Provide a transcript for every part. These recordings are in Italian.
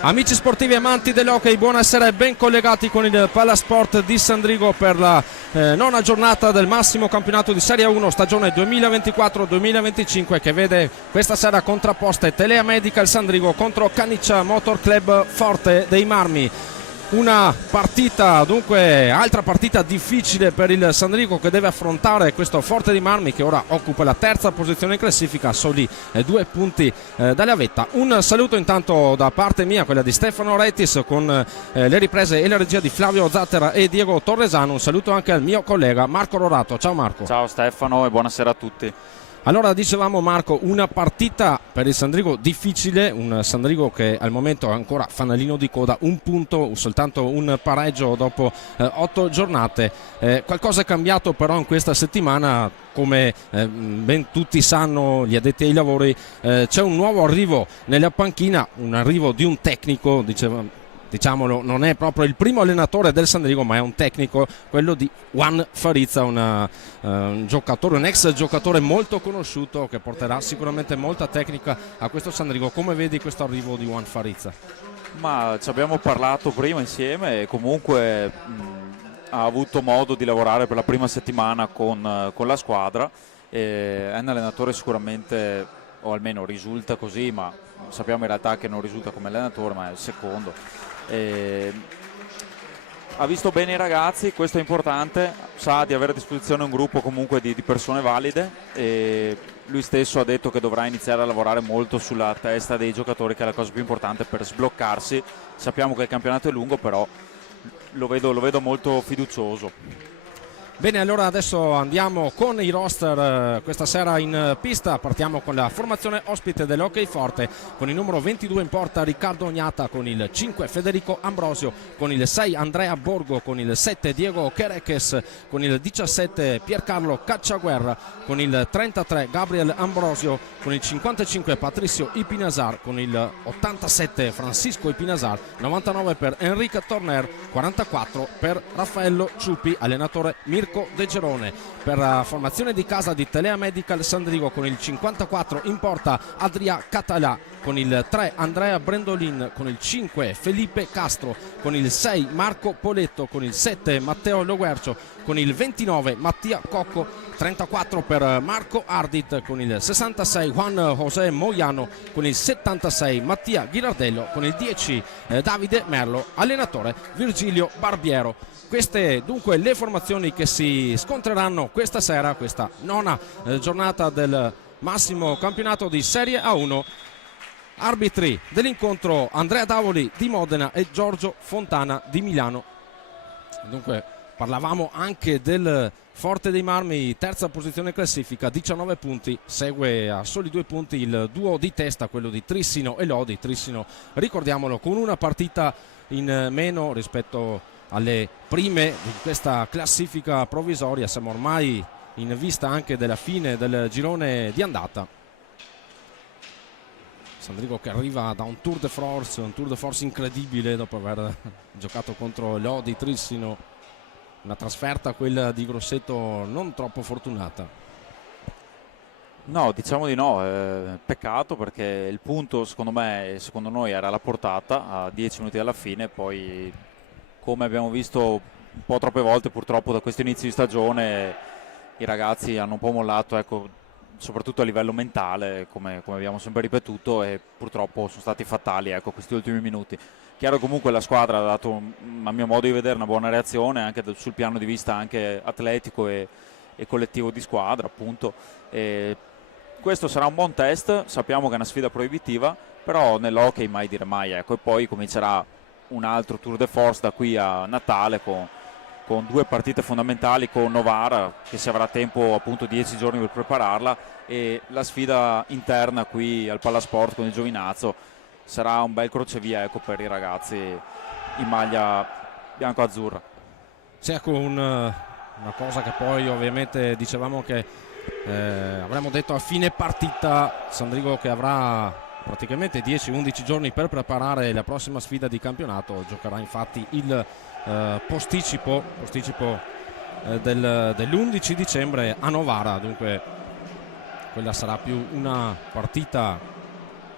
Amici sportivi amanti dell'hockey, buonasera e ben collegati con il Palasport di Sandrigo per la nona giornata del massimo campionato di Serie 1 stagione 2024-2025 che vede questa sera contrapposte Telea Medical Sandrigo contro Caniccia Motor Club Forte dei Marmi. Una partita, dunque, altra partita difficile per il Sandrigo che deve affrontare questo Forte dei Marmi che ora occupa la terza posizione in classifica, soli 2 punti dalla vetta. Un saluto intanto da parte mia, quella di Stefano Retis, con le riprese e la regia di Flavio Zattera e Diego Torresano. Un saluto anche al mio collega Marco Rorato. Ciao Marco. Ciao Stefano e buonasera a tutti. Allora, dicevamo Marco, una partita per il Sandrigo difficile, un Sandrigo che al momento è ancora fanalino di coda, un punto, soltanto un pareggio dopo 8 giornate. Qualcosa è cambiato però in questa settimana, come ben tutti sanno gli addetti ai lavori, c'è un nuovo arrivo nella panchina, un arrivo di un tecnico, diciamolo, non è proprio il primo allenatore del Sandrigo, ma è un tecnico, quello di Juan Farizza, un giocatore, un ex giocatore molto conosciuto che porterà sicuramente molta tecnica a questo Sandrigo. Come vedi questo arrivo di Juan Farizza? Ma ci abbiamo parlato prima insieme e comunque ha avuto modo di lavorare per la prima settimana con la squadra. È un allenatore sicuramente, o almeno risulta così, ma sappiamo in realtà che non risulta come allenatore, ma è il secondo. Ha visto bene i ragazzi, questo è importante, sa di avere a disposizione un gruppo comunque di persone valide e lui stesso ha detto che dovrà iniziare a lavorare molto sulla testa dei giocatori, che è la cosa più importante per sbloccarsi. Sappiamo che il campionato è lungo, però lo vedo molto fiducioso. Bene, allora adesso andiamo con i roster questa sera in pista. Partiamo con la formazione ospite dell'Hockey Forte, con il numero 22 in porta Riccardo Ognata, con il 5 Federico Ambrosio, con il 6 Andrea Borgo, con il 7 Diego Chereches, con il 17 Piercarlo Cacciaguerra, con il 33 Gabriel Ambrosio, con il 55 Patricio Ipinasar, con il 87 Francisco Ipinasar, 99 per Enrique Torner, 44 per Raffaello Ciupi, allenatore Mirko De Gerone. Per la formazione di casa di Telea Medical Sandrigo, con il 54 in porta Adria Català, con il 3 Andrea Brendolin, con il 5 Felipe Castro, con il 6 Marco Poletto, con il 7 Matteo Loguercio, con il 29 Mattia Cocco, 34 per Marco Ardit, con il 66 Juan José Moiano, con il 76 Mattia Ghirardello, con il 10 Davide Merlo, allenatore Virgilio Barbiero. Queste dunque le formazioni che si scontreranno questa sera, questa nona giornata del massimo campionato di Serie A1. Arbitri dell'incontro Andrea Davoli di Modena e Giorgio Fontana di Milano. Dunque parlavamo anche del Forte dei Marmi, terza posizione classifica, 19 punti, segue a soli 2 punti il duo di testa, quello di Trissino e Lodi. Trissino, ricordiamolo, con una partita in meno rispetto alle prime di questa classifica provvisoria. Siamo ormai in vista anche della fine del girone di andata. Sandrigo che arriva da un tour de force incredibile dopo aver giocato contro Lodi, Trissino. Una trasferta, quella di Grosseto, non troppo fortunata. No, diciamo di no, peccato, perché il punto secondo me e secondo noi era alla portata a 10 minuti dalla fine. Poi, come abbiamo visto un po' troppe volte purtroppo da questo inizio di stagione, i ragazzi hanno un po' mollato, ecco, soprattutto a livello mentale, come abbiamo sempre ripetuto, e purtroppo sono stati fatali, ecco, questi ultimi minuti. Chiaro, comunque la squadra ha dato, a mio modo di vedere, una buona reazione anche sul piano di vista anche atletico e collettivo di squadra, appunto. E questo sarà un buon test, sappiamo che è una sfida proibitiva, però nell'hockey mai dire mai, ecco. E poi comincerà un altro tour de force da qui a Natale con 2 partite fondamentali con Novara, che si avrà tempo appunto 10 giorni per prepararla, e la sfida interna qui al Palasport con il Giovinazzo. Sarà un bel crocevia, ecco, per i ragazzi in maglia bianco-azzurra. Sì, ecco, una cosa che poi ovviamente dicevamo che avremmo detto a fine partita, Sandrigo che avrà praticamente 10-11 giorni per preparare la prossima sfida di campionato. Giocherà infatti il posticipo dell'11 dicembre a Novara, dunque quella sarà più una partita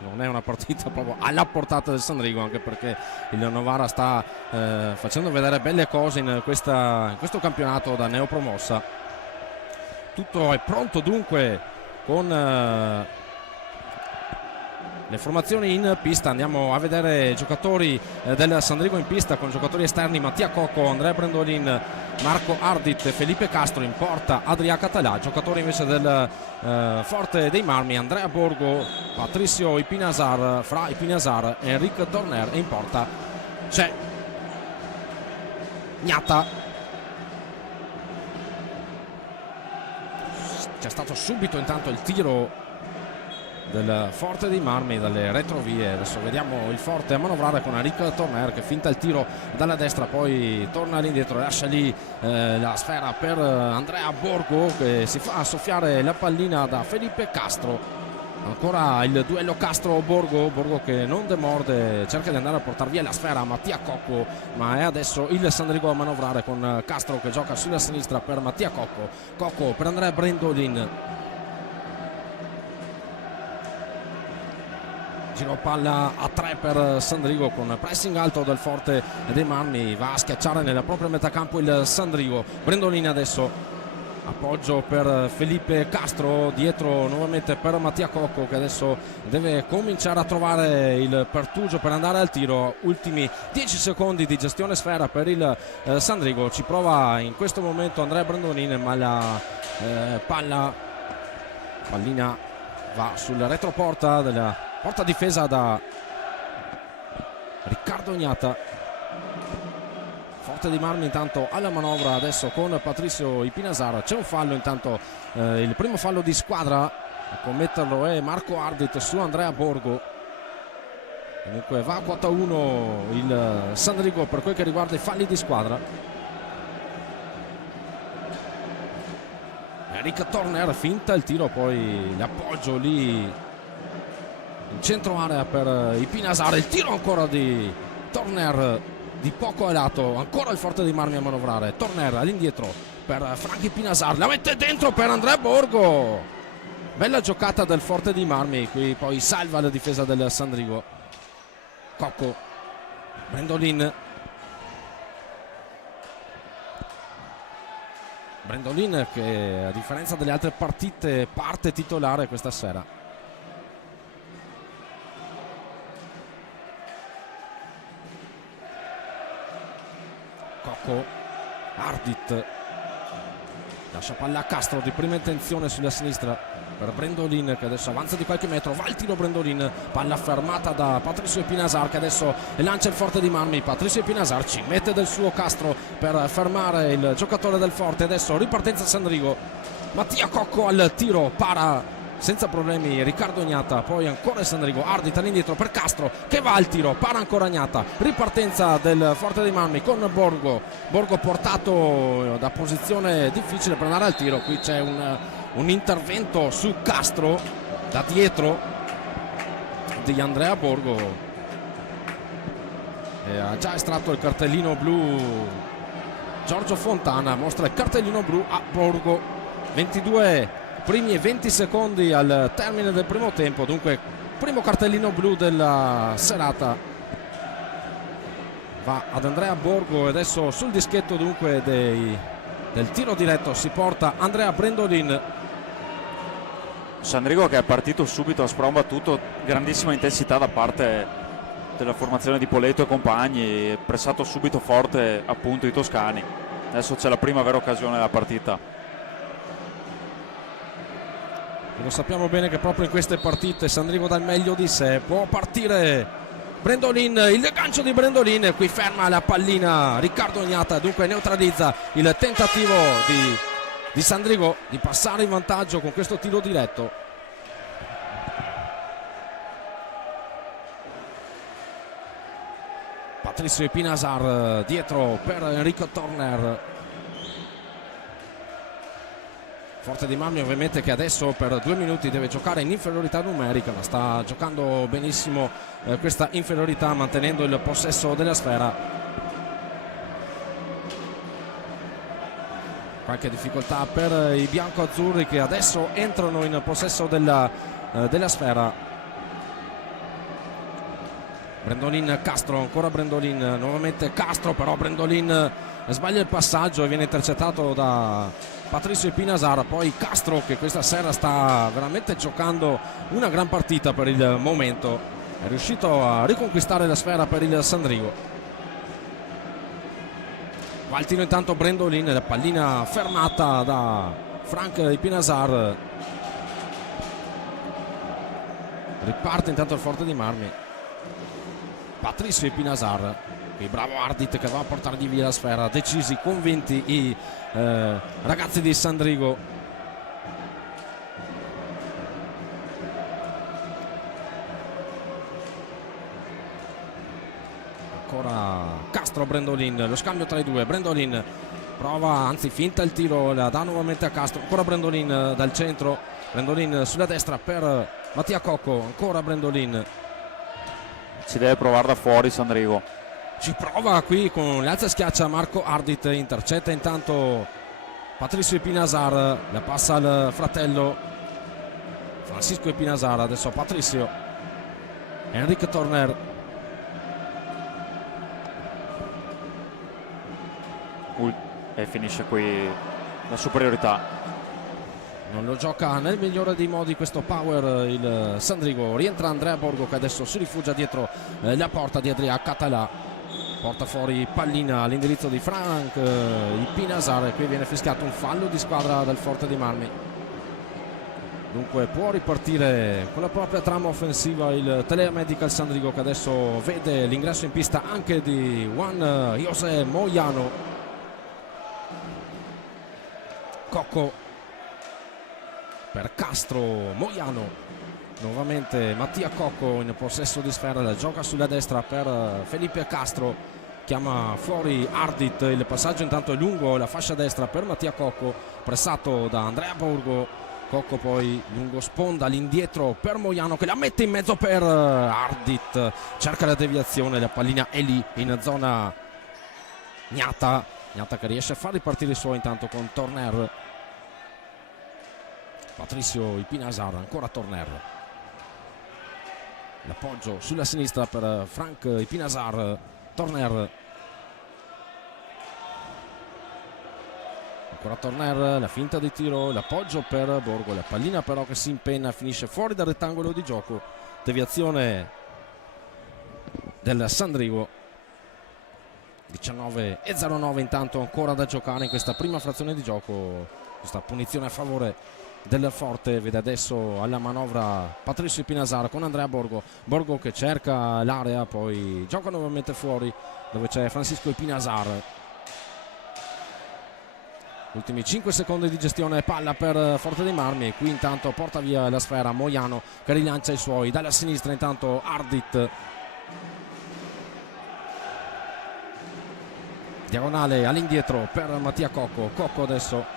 non è una partita proprio alla portata del Sandrigo, anche perché il Novara sta facendo vedere belle cose in questo campionato da neopromossa. Tutto è pronto dunque con le formazioni in pista. Andiamo a vedere i giocatori del Sandrigo in pista, con giocatori esterni: Mattia Cocco, Andrea Brendolin, Marco Ardit, Felipe Castro. In porta Adria Català. Giocatori invece del Forte dei Marmi: Andrea Borgo, Patricio Ipinasar, Fra Ipinasar, Enric Torner. E in porta c'è Gnata. C'è stato subito intanto il tiro del Forte dei Marmi dalle retrovie. Adesso vediamo il Forte a manovrare con Enric Torner, che finta il tiro dalla destra, poi torna all'indietro e lascia lì la sfera per Andrea Borgo, che si fa soffiare la pallina da Felipe Castro. Ancora il duello Castro-Borgo, che non demorde, cerca di andare a portare via la sfera a Mattia Cocco, ma è adesso il Sandrigo a manovrare con Castro che gioca sulla sinistra per Mattia Cocco per Andrea Brendolin. Giro palla a 3 per Sandrigo, con pressing alto del Forte dei Marmi. Va a schiacciare nella propria metà campo il Sandrigo. Brendolin adesso, appoggio per Felipe Castro, dietro nuovamente per Mattia Cocco, che adesso deve cominciare a trovare il pertugio per andare al tiro. Ultimi 10 secondi di gestione sfera per il Sandrigo. Ci prova in questo momento Andrea Brendolin, ma la pallina va sul retroporta della porta difesa da Riccardo Gnata. Forte di Marmi intanto alla manovra adesso con Patricio Ipinasar. C'è un fallo intanto, il primo fallo di squadra. A commetterlo è Marco Ardit su Andrea Borgo. Comunque va a quota 1 il Sandrigo per quel che riguarda i falli di squadra. Enric Torner finta il tiro, poi l'appoggio lì in centro area per Ipinasar. Il tiro ancora di Torner di poco a lato, ancora il Forte dei Marmi a manovrare. Torner all'indietro per Franchi Ipinasar, la mette dentro per Andrea Borgo. Bella giocata del Forte dei Marmi, qui poi salva la difesa del Sandrigo. Cocco, Brendolin che a differenza delle altre partite parte titolare questa sera. Cocco, Ardit lascia palla a Castro di prima intenzione sulla sinistra per Brendolin, che adesso avanza di qualche metro. Va il tiro Brendolin, palla fermata da Patricio Ipinasar, che adesso lancia il Forte di Marmi. Patricio Ipinasar ci mette del suo Castro per fermare il giocatore del Forte. Adesso ripartenza Sandrigo. Mattia Cocco al tiro, para senza problemi Riccardo Gnata, poi ancora il Sandrigo. Ardit all'indietro per Castro, che va al tiro, para ancora Gnata. Ripartenza del Forte dei Marmi con Borgo portato da posizione difficile per andare al tiro. Qui c'è un intervento su Castro da dietro di Andrea Borgo, e ha già estratto il cartellino blu Giorgio Fontana. Mostra il cartellino blu a Borgo. 22 primi e 20 secondi al termine del primo tempo, dunque primo cartellino blu della serata va ad Andrea Borgo. E adesso sul dischetto dunque del tiro diretto si porta Andrea Brendolin. Sandrigo che è partito subito a sprombattuto, grandissima intensità da parte della formazione di Poletto e compagni, pressato subito forte appunto i toscani. Adesso c'è la prima vera occasione della partita. Lo sappiamo bene che proprio in queste partite Sandrigo dà il meglio di sé. Può partire Brendolin, il gancio di Brendolin, qui ferma la pallina Riccardo Gnata, dunque neutralizza il tentativo di Sandrigo di passare in vantaggio con questo tiro diretto. Patricio Ipinasar dietro per Enric Torner. Forte di Marmi ovviamente che adesso per 2 minuti deve giocare in inferiorità numerica, ma sta giocando benissimo questa inferiorità, mantenendo il possesso della sfera. Qualche difficoltà per i bianco-azzurri, che adesso entrano in possesso della sfera. Brendolin, Castro, ancora Brendolin, nuovamente Castro, però Brendolin sbaglia il passaggio e viene intercettato da Patricio Epinasar. Poi Castro, che questa sera sta veramente giocando una gran partita per il momento, è riuscito a riconquistare la sfera per il Sandrigo. Va al tiro intanto Brendolin, la pallina fermata da Frank Epinasar. Riparte intanto il Forte dei Marmi. Patricio Epinasar, qui bravo Ardit che va a portargli via la sfera, decisi, convinti i ragazzi di Sandrigo. Ancora Castro, Brendolin, lo scambio tra i due. Brendolin prova, anzi finta il tiro, la dà nuovamente a Castro. Ancora Brendolin dal centro, Brendolin sulla destra per Mattia Cocco, ancora Brendolin. Si deve provare da fuori Sandrigo. Ci prova qui con l'alza schiaccia Marco Ardit, intercetta intanto Patricio Epinasar, la passa al fratello Francisco Epinasar, adesso Patricio, Enrique Torner. E finisce qui la superiorità. Non lo gioca nel migliore dei modi questo power il Sandrigo. Rientra Andrea Borgo che adesso si rifugia dietro la porta di Adria Català. Porta fuori pallina all'indirizzo di Frank Epinasar e qui viene fischiato un fallo di squadra del Forte dei Marmi. Dunque può ripartire con la propria trama offensiva il Telea Medical Sandrigo, che adesso vede l'ingresso in pista anche di Juan José Moyano. Cocco per Castro, Moyano, nuovamente Mattia Cocco in possesso di sfera, la gioca sulla destra per Felipe Castro, chiama fuori Ardit, il passaggio intanto è lungo, la fascia destra per Mattia Cocco, pressato da Andrea Borgo. Cocco poi lungo sponda all'indietro per Moyano che la mette in mezzo per Ardit, cerca la deviazione, la pallina è lì in zona Gnata che riesce a far ripartire i suoi intanto con Torner. Patricio Epinasar, ancora Torner, l'appoggio sulla sinistra per Frank Epinasar. Torner, ancora Torner, la finta di tiro, l'appoggio per Borgo, la pallina però che si impenna, finisce fuori dal rettangolo di gioco, deviazione del Sandrigo. 19:09 intanto ancora da giocare in questa prima frazione di gioco. Questa punizione a favore del Forte vede adesso alla manovra Patricio Epinasar con Andrea Borgo. Borgo che cerca l'area, poi gioca nuovamente fuori dove c'è Francisco Epinasar. Ultimi 5 secondi di gestione, palla per Forte dei Marmi. Qui intanto porta via la sfera Moyano che rilancia i suoi. Dalla sinistra intanto Ardit, diagonale all'indietro per Mattia Cocco. Cocco adesso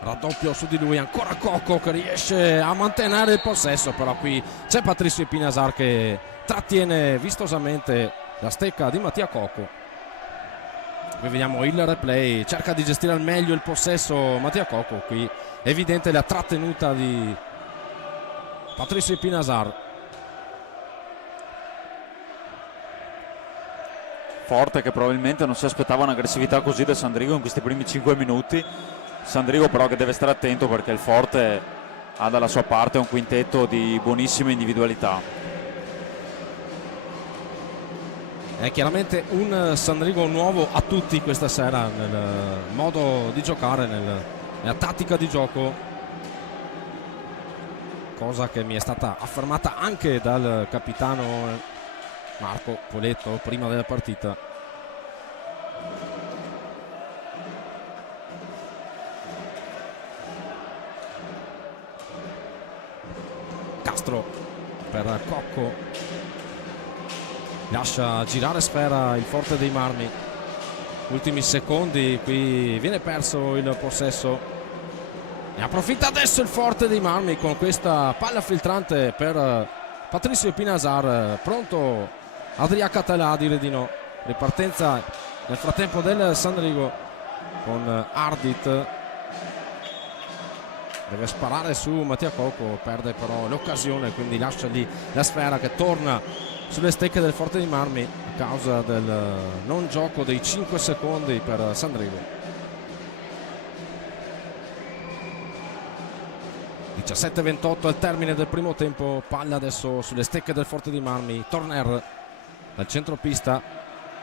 raddoppio su di lui, ancora Cocco che riesce a mantenere il possesso, però qui c'è Patricio Epinasar che trattiene vistosamente la stecca di Mattia Cocco. Qui vediamo il replay, cerca di gestire al meglio il possesso Mattia Cocco, qui è evidente la trattenuta di Patricio Epinasar. Forte che probabilmente non si aspettava un'aggressività così da Sandrigo in questi primi 5 minuti. Sandrigo però che deve stare attento perché il Forte ha dalla sua parte un quintetto di buonissime individualità. È chiaramente un Sandrigo nuovo a tutti questa sera nel modo di giocare, nella tattica di gioco, cosa che mi è stata affermata anche dal capitano Marco Poletto prima della partita. Castro per Cocco, lascia girare sfera il Forte dei Marmi. Ultimi secondi, qui viene perso il possesso. Ne approfitta adesso il Forte dei Marmi con questa palla filtrante per Patricio Epinasar. Pronto Adria Català a dire di no. Ripartenza nel frattempo del Sandrigo con Ardit. deve sparare su Mattia Cocco, perde però l'occasione, quindi lascia lì la sfera che torna sulle stecche del Forte dei Marmi a causa del non gioco dei 5 secondi per Sandrigo. 17-28 al termine del primo tempo, palla adesso sulle stecche del Forte dei Marmi. Torner dal centropista,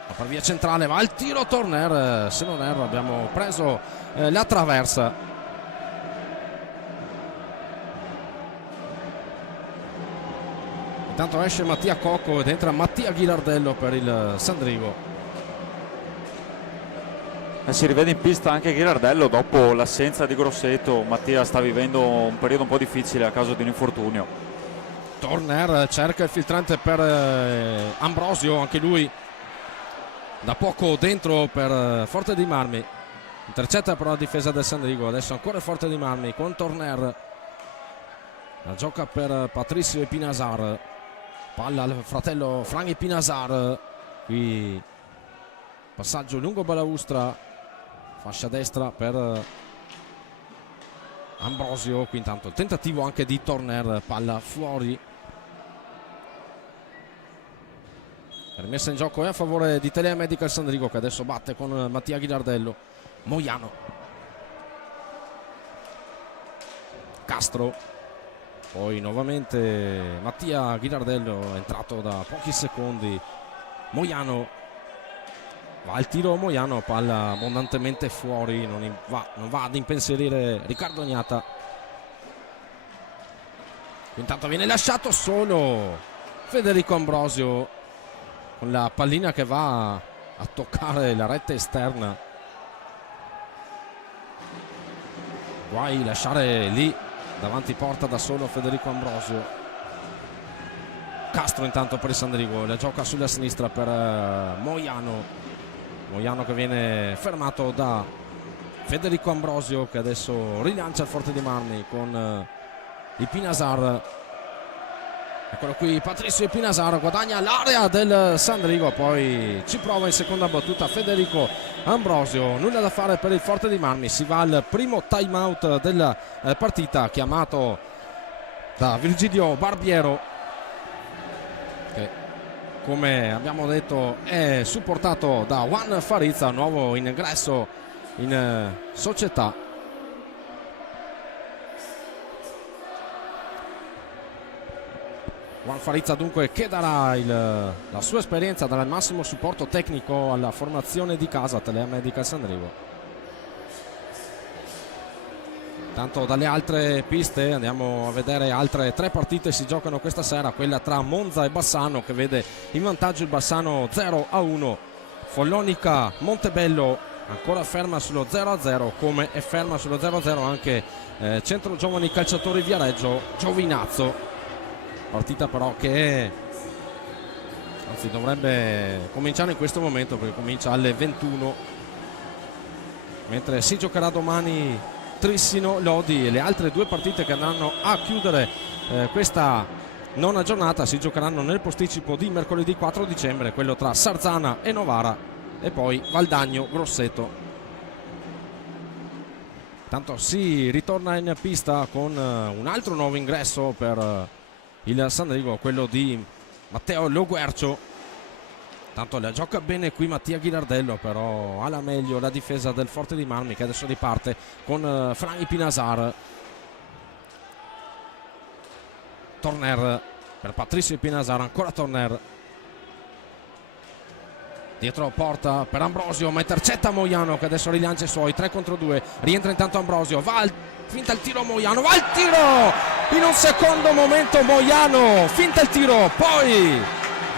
va per via centrale, va al tiro Torner, se non erro abbiamo preso la traversa. Intanto esce Mattia Cocco ed entra Mattia Ghilardello per il Sandrigo. Si rivede in pista anche Ghilardello dopo l'assenza di Grosseto. Mattia sta vivendo un periodo un po' difficile a causa di un infortunio. Torner cerca il filtrante per Ambrosio, anche lui da poco dentro per Forte dei Marmi, intercetta però la difesa del Sandrigo. Adesso ancora il Forte dei Marmi con Torner, la gioca per Patricio Epinasar, palla al fratello Frank Epinasar, qui passaggio lungo balaustra, fascia destra per Ambrosio. Qui intanto il tentativo anche di Torner, palla fuori, rimessa in gioco è a favore di Telea Medical Sandrigo, che adesso batte con Mattia Ghilardello. Moiano, Castro, poi nuovamente Mattia Ghilardello, è entrato da pochi secondi. Moiano, va al tiro Moiano, palla abbondantemente fuori, non va ad impensierire Riccardo Ognata. Intanto viene lasciato solo Federico Ambrosio con la pallina che va a toccare la rete esterna. Guai lasciare lì davanti porta da solo Federico Ambrosio. Castro intanto per il Sandrigo, la gioca sulla sinistra per Moiano che viene fermato da Federico Ambrosio, che adesso rilancia il Forte dei Marmi con Epinasar. Eccolo qui Patricio Epinasar, guadagna l'area del Sandrigo, poi ci prova in seconda battuta Federico Ambrosio. Nulla da fare per il Forte dei Marmi, si va al primo time out della partita, chiamato da Virgilio Barbiero, che come abbiamo detto è supportato da Juan Farizza, nuovo ingresso in società. Juan Farizza dunque che darà la sua esperienza, darà il massimo supporto tecnico alla formazione di casa Telea Medical Sandrigo. Tanto dalle altre piste andiamo a vedere altre 3 partite si giocano questa sera, quella tra Monza e Bassano che vede in vantaggio il Bassano 0-1. Follonica Montebello ancora ferma sullo 0-0, come è ferma sullo 0-0 anche Centro Giovani Calciatori Viareggio Giovinazzo. Partita però che anzi dovrebbe cominciare in questo momento, perché comincia alle 21, mentre si giocherà domani Trissino Lodi, e le altre 2 partite che andranno a chiudere questa nona giornata si giocheranno nel posticipo di mercoledì 4 dicembre, quello tra Sarzana e Novara, e poi Valdagno Grosseto. Tanto si ritorna in pista con un altro nuovo ingresso per il Sandrigo, quello di Matteo Loguercio. Tanto la gioca bene qui Mattia Ghilardello, però alla meglio la difesa del Forte dei Marmi, che adesso riparte con Frank Epinasar. Torner per Patricio Epinasar, ancora Torner dietro porta per Ambrosio, ma intercetta Moiano che adesso rilancia i suoi 3 contro 2. Rientra intanto Ambrosio, finta il tiro Moiano, va al tiro in un secondo momento Moiano, finta il tiro, poi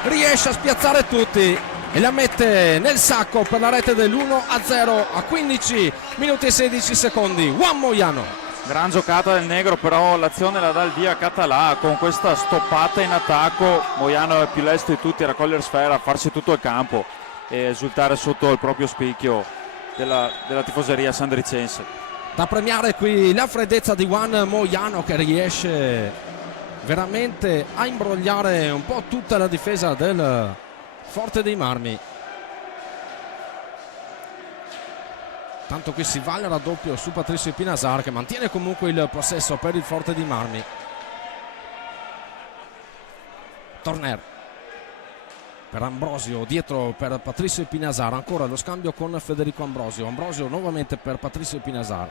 riesce a spiazzare tutti e la mette nel sacco per la rete dell'1-0 a 15 minuti e 16 secondi. Juan Moiano, gran giocata del negro, però l'azione la dà il via Català con questa stoppata in attacco. Moiano è più lesto di tutti a raccogliere sfera, a farsi tutto il campo e esultare sotto il proprio spicchio della tifoseria sandricense. Da premiare qui la freddezza di Juan Moiano, che riesce veramente a imbrogliare un po' tutta la difesa del Forte dei Marmi. Tanto qui si va il raddoppio su Patricio Epinasar, che mantiene comunque il possesso per il Forte di Marmi. Torner per Ambrosio, dietro per Patricio Epinasar, ancora lo scambio con Federico Ambrosio. Ambrosio nuovamente per Patricio Epinasar.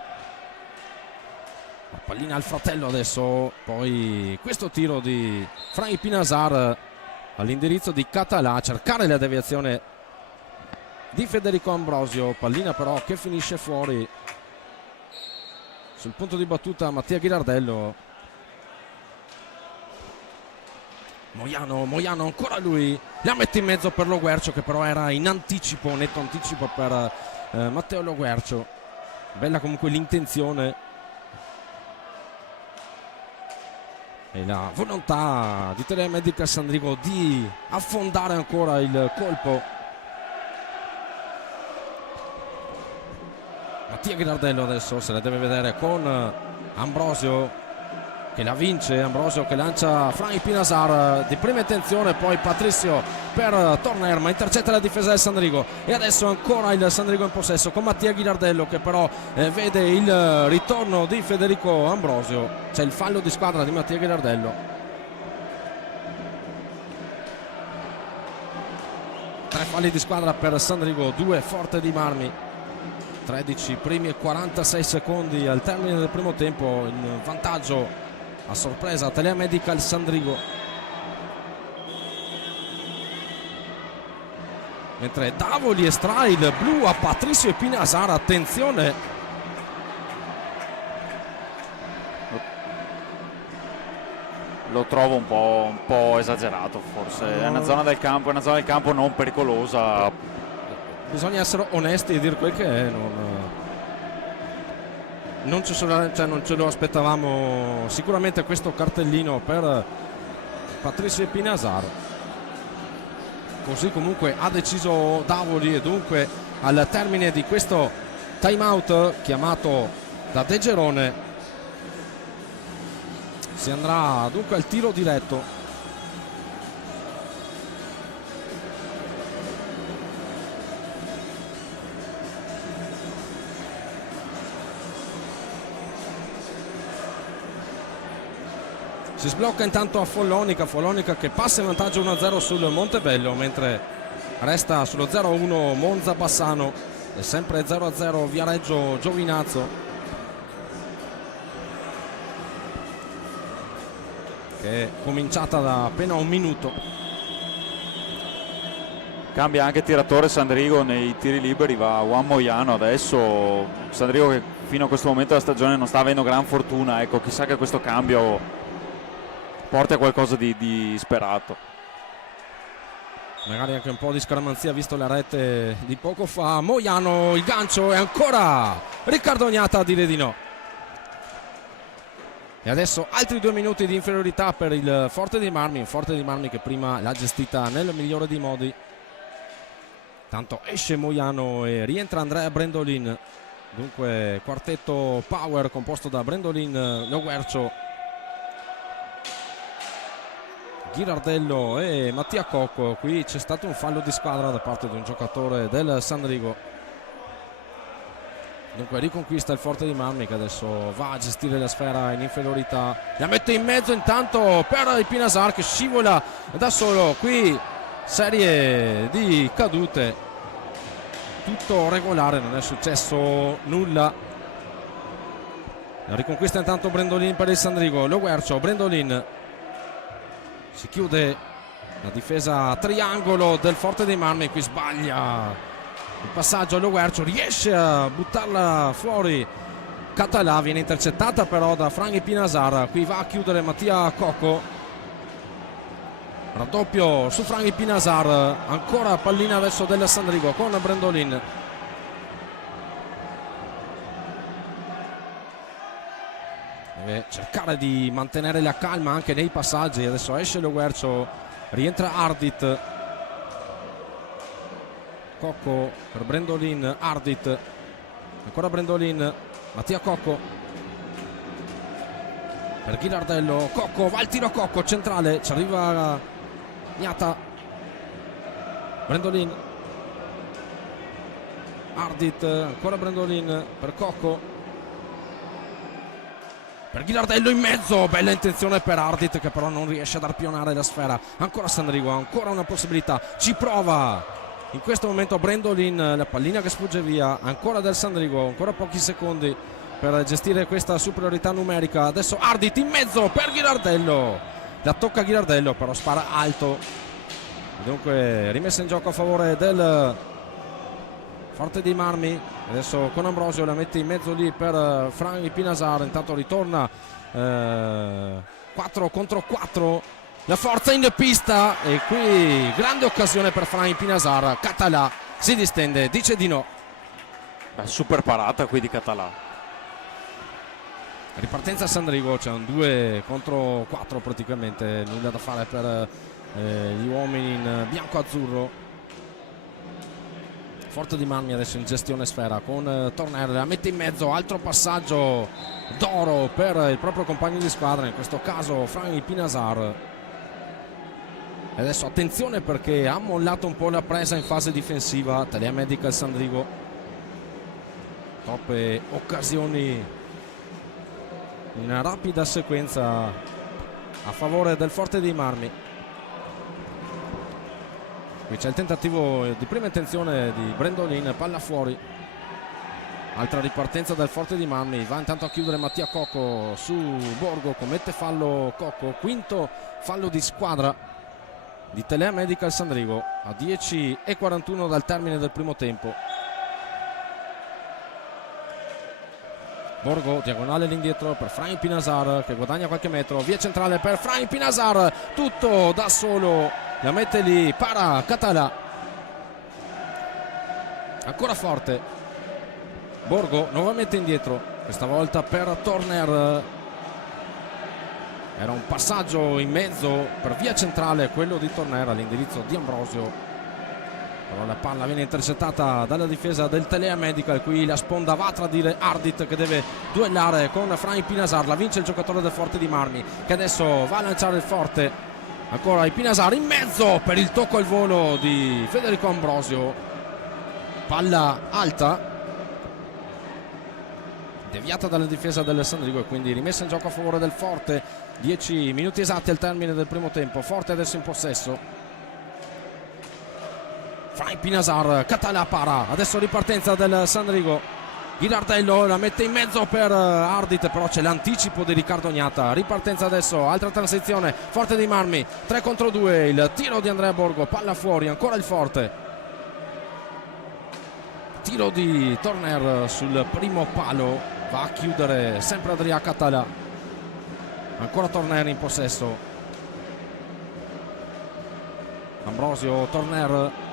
La pallina al fratello adesso, poi questo tiro di Frank Epinasar all'indirizzo di Català, a cercare la deviazione di Federico Ambrosio, pallina però che finisce fuori. Sul punto di battuta Mattia Ghirardello. Moiano ancora lui, la mette in mezzo per Lo Guercio, che però era in anticipo, netto anticipo per Matteo Lo Guercio. Bella comunque l'intenzione e la volontà di Telemedica Sandrigo di affondare ancora il colpo. Mattia Ghirardello adesso se la deve vedere con Ambrosio, che la vince. Ambrosio che lancia Frank Epinasar di prima intenzione, poi Patricio per Torner, ma intercetta la difesa del Sandrigo. E adesso ancora il Sandrigo in possesso con Mattia Ghirardello, che però vede il ritorno di Federico Ambrosio. C'è il fallo di squadra di Mattia Ghirardello. 3 falli di squadra per Sandrigo, 2 Forte di Marmi. 13 primi e 46 secondi al termine del primo tempo, in vantaggio a sorpresa Telemedica Sandrigo, mentre Davoli estrae il blu a Patricio Epinasar. Attenzione, lo trovo un po' esagerato, forse è una zona del campo non pericolosa. Bisogna essere onesti e dire quel che è. Non ce lo aspettavamo sicuramente questo cartellino per Patricio Epinasar. Così comunque ha deciso Davoli, e dunque al termine di questo time out chiamato da De Gerone si andrà dunque al tiro diretto. Si sblocca intanto a Follonica che passa in vantaggio 1-0 sul Montebello, mentre resta sullo 0-1 Monza Bassano e sempre 0-0 Viareggio Giovinazzo, che è cominciata da appena un minuto. Cambia anche tiratore Sandrigo nei tiri liberi, va Juan Moiano adesso. Sandrigo che fino a questo momento della stagione non sta avendo gran fortuna, ecco, chissà che questo cambio porta a qualcosa di sperato. Magari anche un po' di scaramanzia visto la rete di poco fa. Moiano, il gancio, e ancora Riccardo Ognata a dire di no. E adesso altri 2 minuti di inferiorità per il Forte di Marmi, un Forte di Marmi che prima l'ha gestita nel migliore dei modi. Tanto esce Moiano e rientra Andrea Brendolin, dunque quartetto power composto da Brendolin, Lo Guercio, Ghirardello e Mattia Cocco. Qui c'è stato un fallo di squadra da parte di un giocatore del Sandrigo. Dunque riconquista il Forte di Marmi, che adesso va a gestire la sfera in inferiorità. La mette in mezzo intanto per Epinasar, che scivola da solo. Qui serie di cadute, tutto regolare, non è successo nulla. La riconquista intanto Brendolin per il Sandrigo. Lo Guercio, Brendolin, si chiude la difesa a triangolo del Forte dei Marmi. Qui sbaglia il passaggio. Lo Guercio riesce a buttarla fuori. Català viene intercettata però da Frank Epinasar. Qui va a chiudere Mattia Cocco. Raddoppio su Frank Epinasar. Ancora pallina adesso del Sandrigo con Brendolin. Deve cercare di mantenere la calma anche nei passaggi. Adesso esce Lo Guercio, rientra Ardit. Cocco per Brendolin, Ardit, ancora Brendolin, Mattia Cocco per Ghirardello. Cocco va al tiro a Cocco, centrale, ci arriva Gnata. Brendolin, Ardit, ancora Brandolin per Cocco, per Ghilardello in mezzo, bella intenzione per Ardit che però non riesce ad arpionare la sfera. Ancora Sandrigo, ancora una possibilità, ci prova in questo momento Brandolin, la pallina che sfugge via, ancora del Sandrigo, ancora pochi secondi per gestire questa superiorità numerica. Adesso Ardit in mezzo per Ghilardello, la tocca Ghilardello però spara alto, dunque rimessa in gioco a favore del Forte dei Marmi. Adesso con Ambrosio la mette in mezzo lì per Frank Pinasar, intanto ritorna 4 contro 4, la forza in pista e qui grande occasione per Frank Pinasar. Català si distende, dice di no. Super parata qui di Català. Ripartenza a Sandrigo, c'è un 2 contro 4 praticamente, nulla da fare per gli uomini in bianco-azzurro. Forte di Marmi adesso in gestione sfera con Torner, la mette in mezzo, altro passaggio d'oro per il proprio compagno di squadra, in questo caso Frank Pinasar. E adesso attenzione perché ha mollato un po' la presa in fase difensiva Telea Medical Sandrigo, troppe occasioni in rapida sequenza a favore del Forte dei Marmi. Qui c'è il tentativo di prima intenzione di Brandolin, palla fuori, altra ripartenza del Forte di Marmi, va intanto a chiudere Mattia Cocco su Borgo, commette fallo Cocco, quinto fallo di squadra di Telea Medical Sandrigo a 10:41 dal termine del primo tempo. Borgo, diagonale all'indietro per Frank Pinasar che guadagna qualche metro, via centrale per Frank Pinasar, tutto da solo, la mette lì, para Català, ancora forte Borgo, nuovamente indietro, questa volta per Torner, era un passaggio in mezzo per via centrale, quello di Torner all'indirizzo di Ambrosio, però la palla viene intercettata dalla difesa del Telea Medical. Qui la sponda va a tradire Ardit che deve duellare con Frank Pinasar, la vince il giocatore del Forte di Marmi che adesso va a lanciare il forte, ancora il Pinasar in mezzo per il tocco al volo di Federico Ambrosio, palla alta deviata dalla difesa del Sandrigo e quindi rimessa in gioco a favore del Forte. 10 minuti esatti al termine del primo tempo, Forte adesso in possesso. Frank Pinasar, Català para, adesso ripartenza del Sandrigo, Ghilardello la mette in mezzo per Ardit, però c'è l'anticipo di Riccardo Ognata, ripartenza adesso, altra transizione, Forte dei Marmi, 3 contro 2, il tiro di Andrea Borgo, palla fuori, ancora il Forte, tiro di Torner sul primo palo, va a chiudere sempre Adria Català, ancora Torner in possesso, Ambrosio, Torner,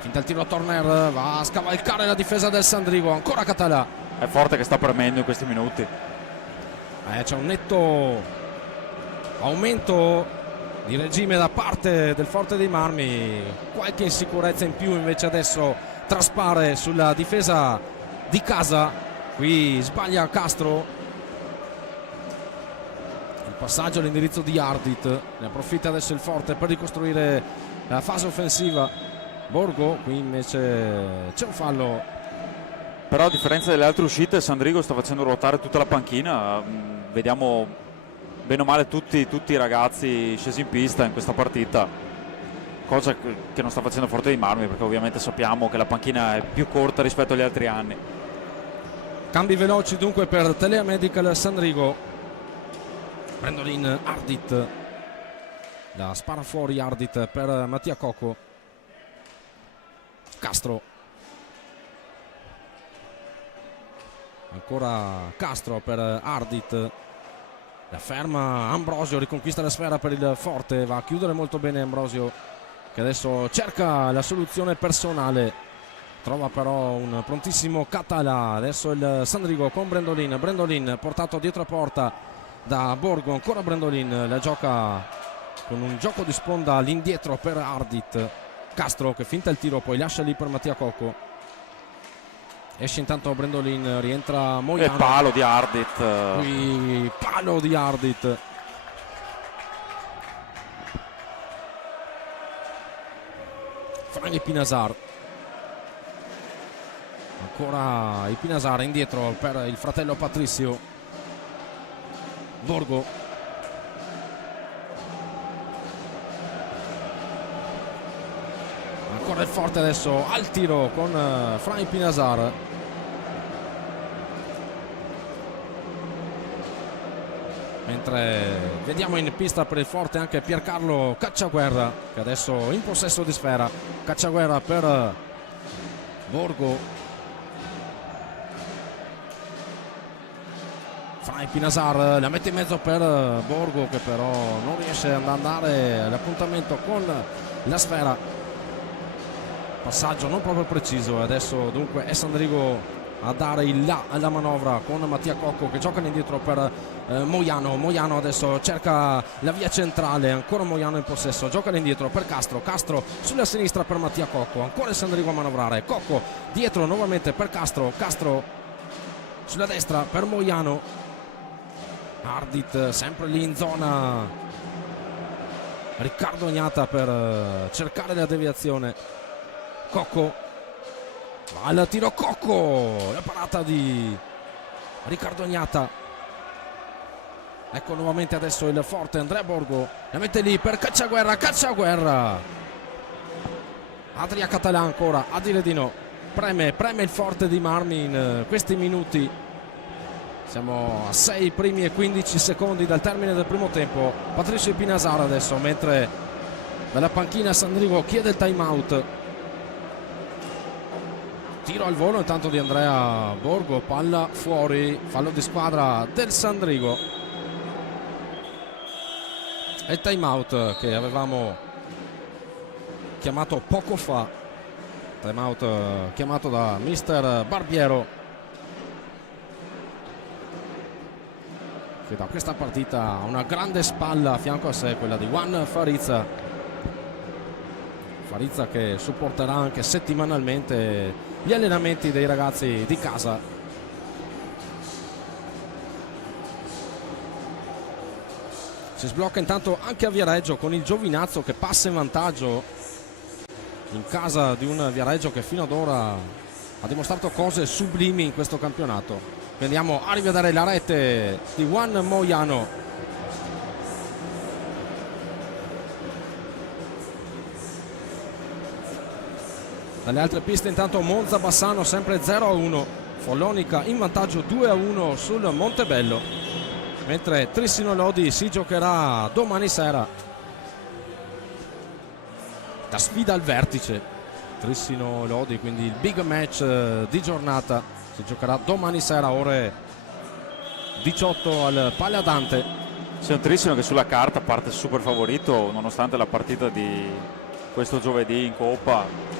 finta il tiro a Torner, va a scavalcare la difesa del Sandrigo, ancora Català. È Forte che sta premendo in questi minuti. C'è un netto aumento di regime da parte del Forte dei Marmi, qualche insicurezza in più invece adesso traspare sulla difesa di casa, qui sbaglia Castro, il passaggio all'indirizzo di Ardit, ne approfitta adesso il Forte per ricostruire la fase offensiva. Borgo, qui invece c'è un fallo, però a differenza delle altre uscite Sandrigo sta facendo ruotare tutta la panchina, vediamo bene o male tutti i ragazzi scesi in pista in questa partita, cosa che non sta facendo Forte dei Marmi perché ovviamente sappiamo che la panchina è più corta rispetto agli altri anni. cambi veloci dunque per Telea Medical Sandrigo, Brandolin, Ardit, la spara fuori Ardit per Mattia Cocco, Castro, ancora Castro per Ardit, la ferma Ambrosio, riconquista la sfera per il Forte, va a chiudere molto bene Ambrosio che adesso cerca la soluzione personale, trova però un prontissimo Català, adesso il Sandrigo con Brandolin portato dietro a porta da Borgo, ancora Brandolin, la gioca con un gioco di sponda all'indietro per Ardit, Castro che finta il tiro, poi lascia lì per Mattia Cocco, esce intanto Brandolin, rientra Moiano e palo di Ardit, qui palo di Ardit, Frank Pinasar, ancora il Pinasar indietro per il fratello Patrizio. Borgo, ancora il forte adesso al tiro con Frank Pinasar. Mentre vediamo in pista per il forte anche Piercarlo Cacciaguerra, che adesso in possesso di sfera. Cacciaguerra per Borgo, Frank Pinasar la mette in mezzo per Borgo, che però non riesce ad andare all'appuntamento con la sfera. Passaggio non proprio preciso. Adesso dunque è Sandrigo a dare il là alla manovra con Mattia Cocco, che gioca indietro per Moiano. Moiano adesso cerca la via centrale, ancora Moiano in possesso, gioca indietro per Castro. Castro sulla sinistra per Mattia Cocco, ancora Sandrigo a manovrare. Cocco dietro nuovamente per Castro. Castro sulla destra per Moiano. Ardit sempre lì in zona. Riccardo Ognata per cercare la deviazione. Cocco va al tiro, Cocco, la parata di Riccardo Ognata. Ecco nuovamente adesso il forte Andrea Borgo, la mette lì per Cacciaguerra. Cacciaguerra, Adria Català ancora a dire di no. Preme il forte di Marmi in questi minuti. Siamo a 6 primi e 15 secondi dal termine del primo tempo. Patrizio Pinasar adesso, mentre dalla panchina Sandrigo chiede il time out. Tiro al volo intanto di Andrea Borgo, palla fuori, fallo di squadra del Sandrigo. E il time out che avevamo chiamato poco fa, time out chiamato da mister Barbiero, che da questa partita ha una grande spalla a fianco a sé, quella di Juan Farizza. Farizza che supporterà anche settimanalmente gli allenamenti dei ragazzi di casa. Si sblocca intanto anche a Viareggio con il Giovinazzo che passa in vantaggio in casa di un Viareggio che fino ad ora ha dimostrato cose sublimi in questo campionato. Andiamo a rivedere la rete di Juan Moiano. Dalle altre piste intanto Monza Bassano sempre 0-1, Follonica in vantaggio 2-1 sul Montebello, mentre Trissino Lodi si giocherà domani sera la sfida al vertice. Trissino Lodi, quindi il big match di giornata, si giocherà domani sera ore 18 al Paladante. C'è un Trissino che sulla carta parte super favorito nonostante la partita di questo giovedì in Coppa,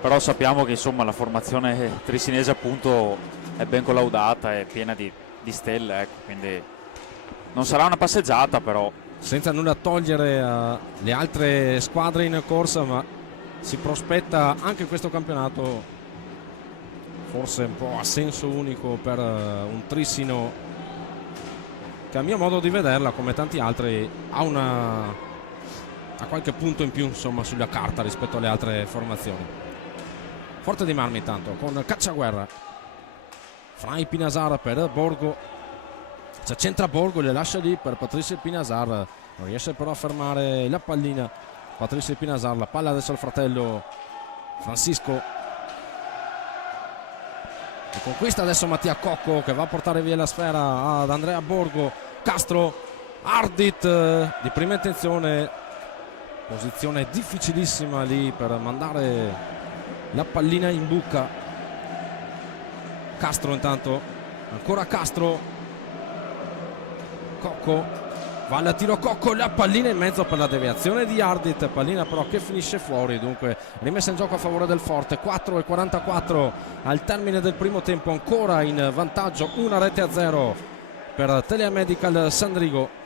però sappiamo che insomma la formazione trissinese appunto è ben collaudata, è piena di stelle, ecco, quindi non sarà una passeggiata, però senza nulla togliere alle altre squadre in corsa, ma si prospetta anche questo campionato forse un po' a senso unico per un Trissino che a mio modo di vederla, come tanti altri, ha qualche punto in più insomma sulla carta rispetto alle altre formazioni. Forte di Marmi intanto con Cacciaguerra, Frank Pinasar per Borgo, c'è centra Borgo, le lascia lì per Patrizio Pinasar, non riesce però a fermare la pallina Patrizio Pinasar. La palla adesso al fratello Francisco, e conquista adesso Mattia Cocco che va a portare via la sfera ad Andrea Borgo. Castro, Ardit di prima intenzione, posizione difficilissima lì per mandare la pallina in buca. Castro intanto, ancora Castro, Cocco va al tiro, Cocco, la pallina in mezzo per la deviazione di Ardit, pallina però che finisce fuori, dunque rimessa in gioco a favore del Forte. 4:44 al termine del primo tempo, ancora in vantaggio 1-0 per Telemedical Sandrigo.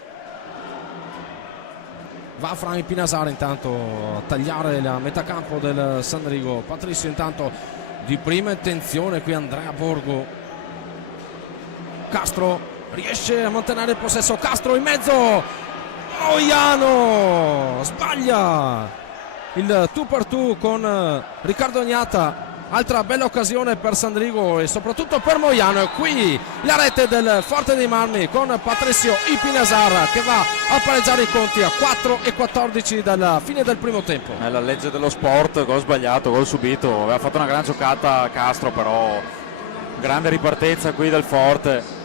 Va Frank Pinasar intanto a tagliare la metà campo del Sandrigo. Patrizio intanto di prima intenzione, qui Andrea Borgo. Castro riesce a mantenere il possesso, Castro in mezzo, Moiano sbaglia il 2x2 con Riccardo Ognata. altra bella occasione per Sandrigo e soprattutto per Moiano. Qui la rete del Forte dei Marmi con Patricio Ipinasar che va a pareggiare i conti a 4:14 dalla fine del primo tempo. È la legge dello sport, gol sbagliato, gol subito. Aveva fatto una gran giocata Castro, però grande ripartenza qui del Forte.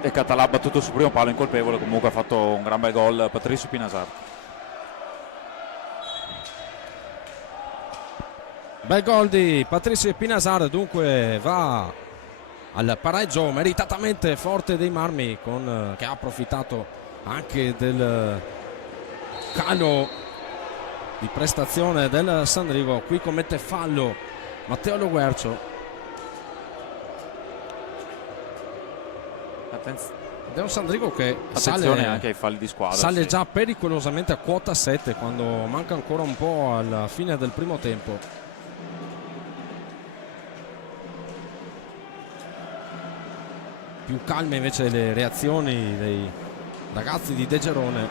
E Català ha battuto sul primo palo incolpevole, comunque ha fatto un gran bel gol Patricio Ipinasar. Bel gol di Patricio Ipinasar, dunque va al pareggio meritatamente Forte dei Marmi che ha approfittato anche del calo di prestazione del Sandrigo. Qui commette fallo Matteo Loguercio. Ed è un Sandrigo che attenzione anche ai falli di squadra, sale sì. già pericolosamente a quota 7 quando manca ancora un po' alla fine del primo tempo. Più calme invece le reazioni dei ragazzi di De Gerone.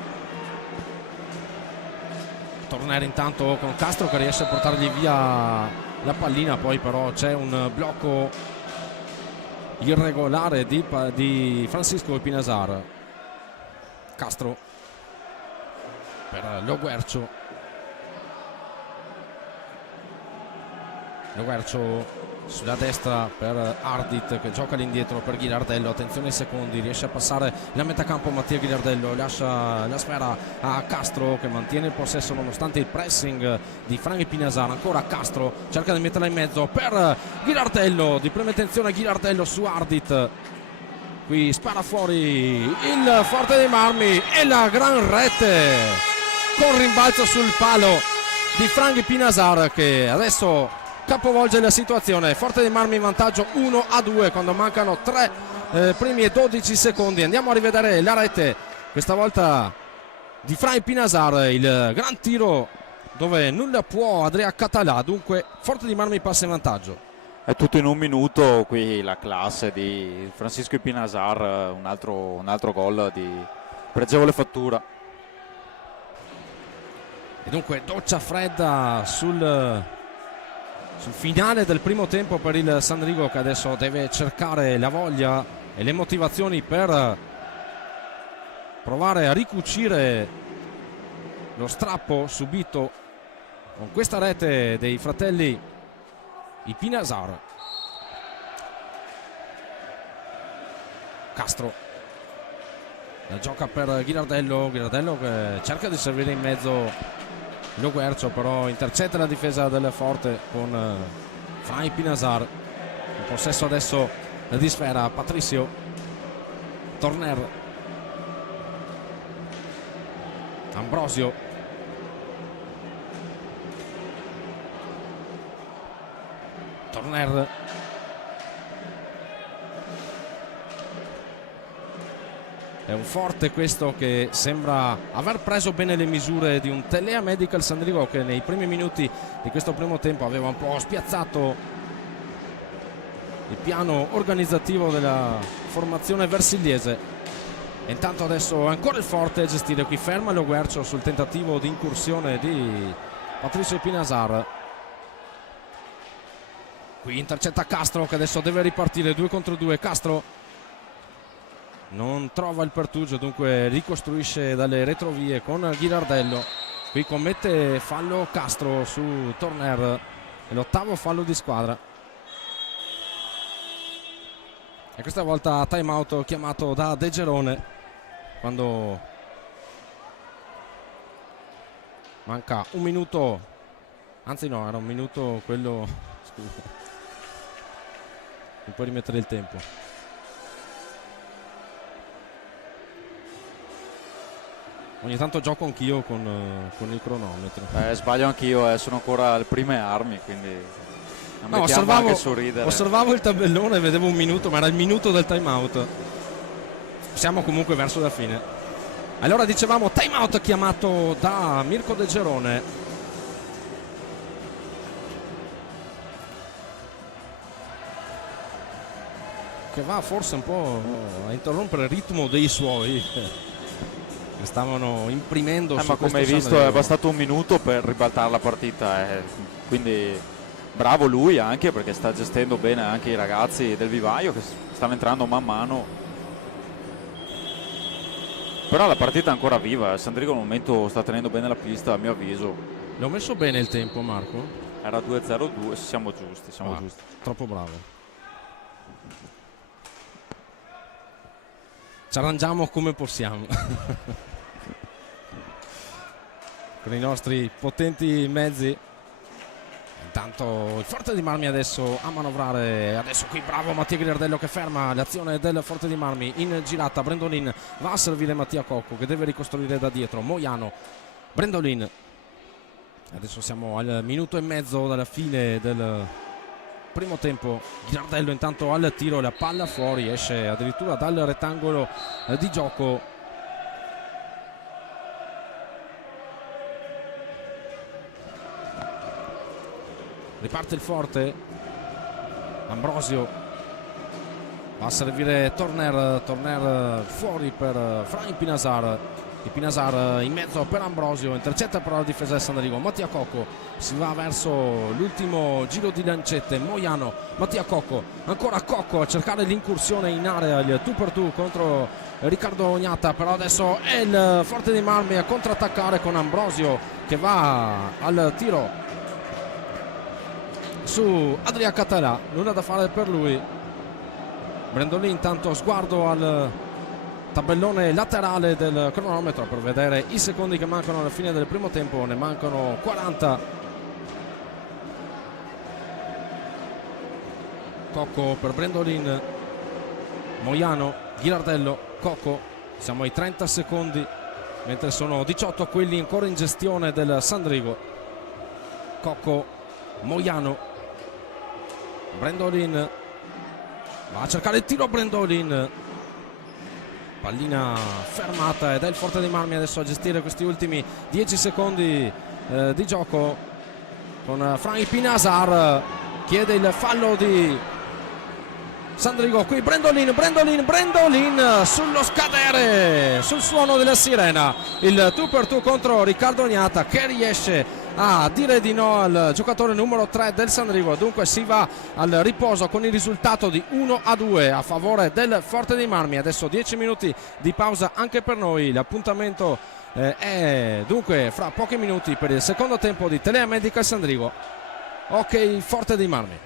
Tornare intanto con Castro che riesce a portargli via la pallina, poi però c'è un blocco irregolare di Francisco Ipinasar. Castro per Loguercio. Loguercio sulla destra per Ardit che gioca all'indietro per Ghilardello. Attenzione ai secondi, riesce a passare la metacampo Mattia Ghilardello, lascia la sfera a Castro che mantiene il possesso nonostante il pressing di Frank Ipinasar. Ancora Castro cerca di metterla in mezzo per Ghilardello, di prima intenzione Ghilardello su Ardit. Qui spara fuori il Forte dei Marmi e la gran rete con rimbalzo sul palo di Frank Ipinasar che adesso capovolge la situazione. Forte dei Marmi in vantaggio 1-2 quando mancano 3 primi e 12 secondi. Andiamo a rivedere la rete, questa volta di Frank Ipinasar, il gran tiro dove nulla può Adria Català. Dunque Forte dei Marmi passa in vantaggio. È tutto in un minuto qui la classe di Francisco Ipinasar, un altro gol di pregevole fattura. E dunque doccia fredda sul finale del primo tempo per il Sandrigo che adesso deve cercare la voglia e le motivazioni per provare a ricucire lo strappo subito con questa rete dei fratelli Ipinasar. Castro la gioca per Ghilardello che cerca di servire in mezzo Loguercio, però intercetta la difesa del Forte con Frank Ipinasar. In possesso adesso di sfera Patricio. Torner, Ambrosio, Torner, è un Forte questo che sembra aver preso bene le misure di un Telea Medical Sandrigo che nei primi minuti di questo primo tempo aveva un po' spiazzato il piano organizzativo della formazione versigliese. E intanto adesso ancora il Forte a gestire. Qui ferma Loguercio sul tentativo di incursione di Patricio Ipinasar. Qui intercetta Castro che adesso deve ripartire 2 contro 2. Castro non trova il pertugio, dunque ricostruisce dalle retrovie con Ghilardello. Qui commette fallo Castro su Torner, è l'8º fallo di squadra. E questa volta time out chiamato da De Gerone quando manca un minuto, anzi no, era un minuto quello, scusa, non puoi rimettere il tempo. Ogni tanto gioco anch'io con il cronometro. Sbaglio anch'io, sono ancora alle prime armi, quindi non mettiamo anche sorridere. Osservavo il tabellone e vedevo un minuto, ma era il minuto del time out. Siamo comunque verso la fine. Allora dicevamo time out chiamato da Mirko De Gerone. Che va forse un po' a interrompere il ritmo dei suoi. che stavano imprimendo su ma come questo hai visto Sanremo. è bastato un minuto per ribaltare la partita, quindi bravo lui anche perché sta gestendo bene anche i ragazzi del vivaio che stanno entrando man mano. Però la partita è ancora viva, Sandrigo al momento sta tenendo bene la pista a mio avviso. Le ho messo bene il tempo, Marco? Era 2-0-2, siamo giusti, Troppo bravo. Ci arrangiamo come possiamo. Con i nostri potenti mezzi. Intanto il Forte di Marmi adesso a manovrare, adesso qui bravo Mattia Griardello che ferma l'azione del Forte di Marmi in girata. Brendolin va a servire Mattia Cocco che deve ricostruire da dietro. Moiano, Brendolin. Adesso siamo al minuto e mezzo dalla fine del primo tempo. Griardello intanto al tiro, la palla fuori, esce addirittura dal rettangolo di gioco. Riparte il Forte, Ambrosio va a servire Torner fuori per Frank Pinasar. E Pinasar in mezzo per Ambrosio, intercetta però la difesa del Sandrigo. Mattia Cocco si va verso l'ultimo giro di lancette. Moiano, Mattia Cocco, ancora Cocco a cercare l'incursione in area, il 2x2 contro Riccardo Ognata, però adesso è il Forte di Marmi a contrattaccare con Ambrosio che va al tiro su Adria Català, nulla da fare per lui. Brendolin intanto sguardo al tabellone laterale del cronometro per vedere i secondi che mancano alla fine del primo tempo, ne mancano 40. Cocco per Brendolin, Moiano, Ghirardello, Cocco, siamo ai 30 secondi mentre sono 18 quelli ancora in gestione del Sandrigo. Cocco, Moiano, Brendolin va a cercare il tiro. Brendolin, pallina fermata ed è il Forte di Marmi adesso a gestire questi ultimi 10 secondi di gioco con Frank Pinasar, chiede il fallo di Sandrigo. Qui Brendolin sullo scadere, sul suono della sirena, il 2x2 contro Riccardo Ognata che riesce a dire di no al giocatore numero 3 del Sandrigo. Dunque si va al riposo con il risultato di 1-2 a favore del Forte di Marmi. Adesso 10 minuti di pausa anche per noi. L'appuntamento è dunque fra pochi minuti per il secondo tempo di Telea Medical Sandrigo. Ok, Forte di Marmi.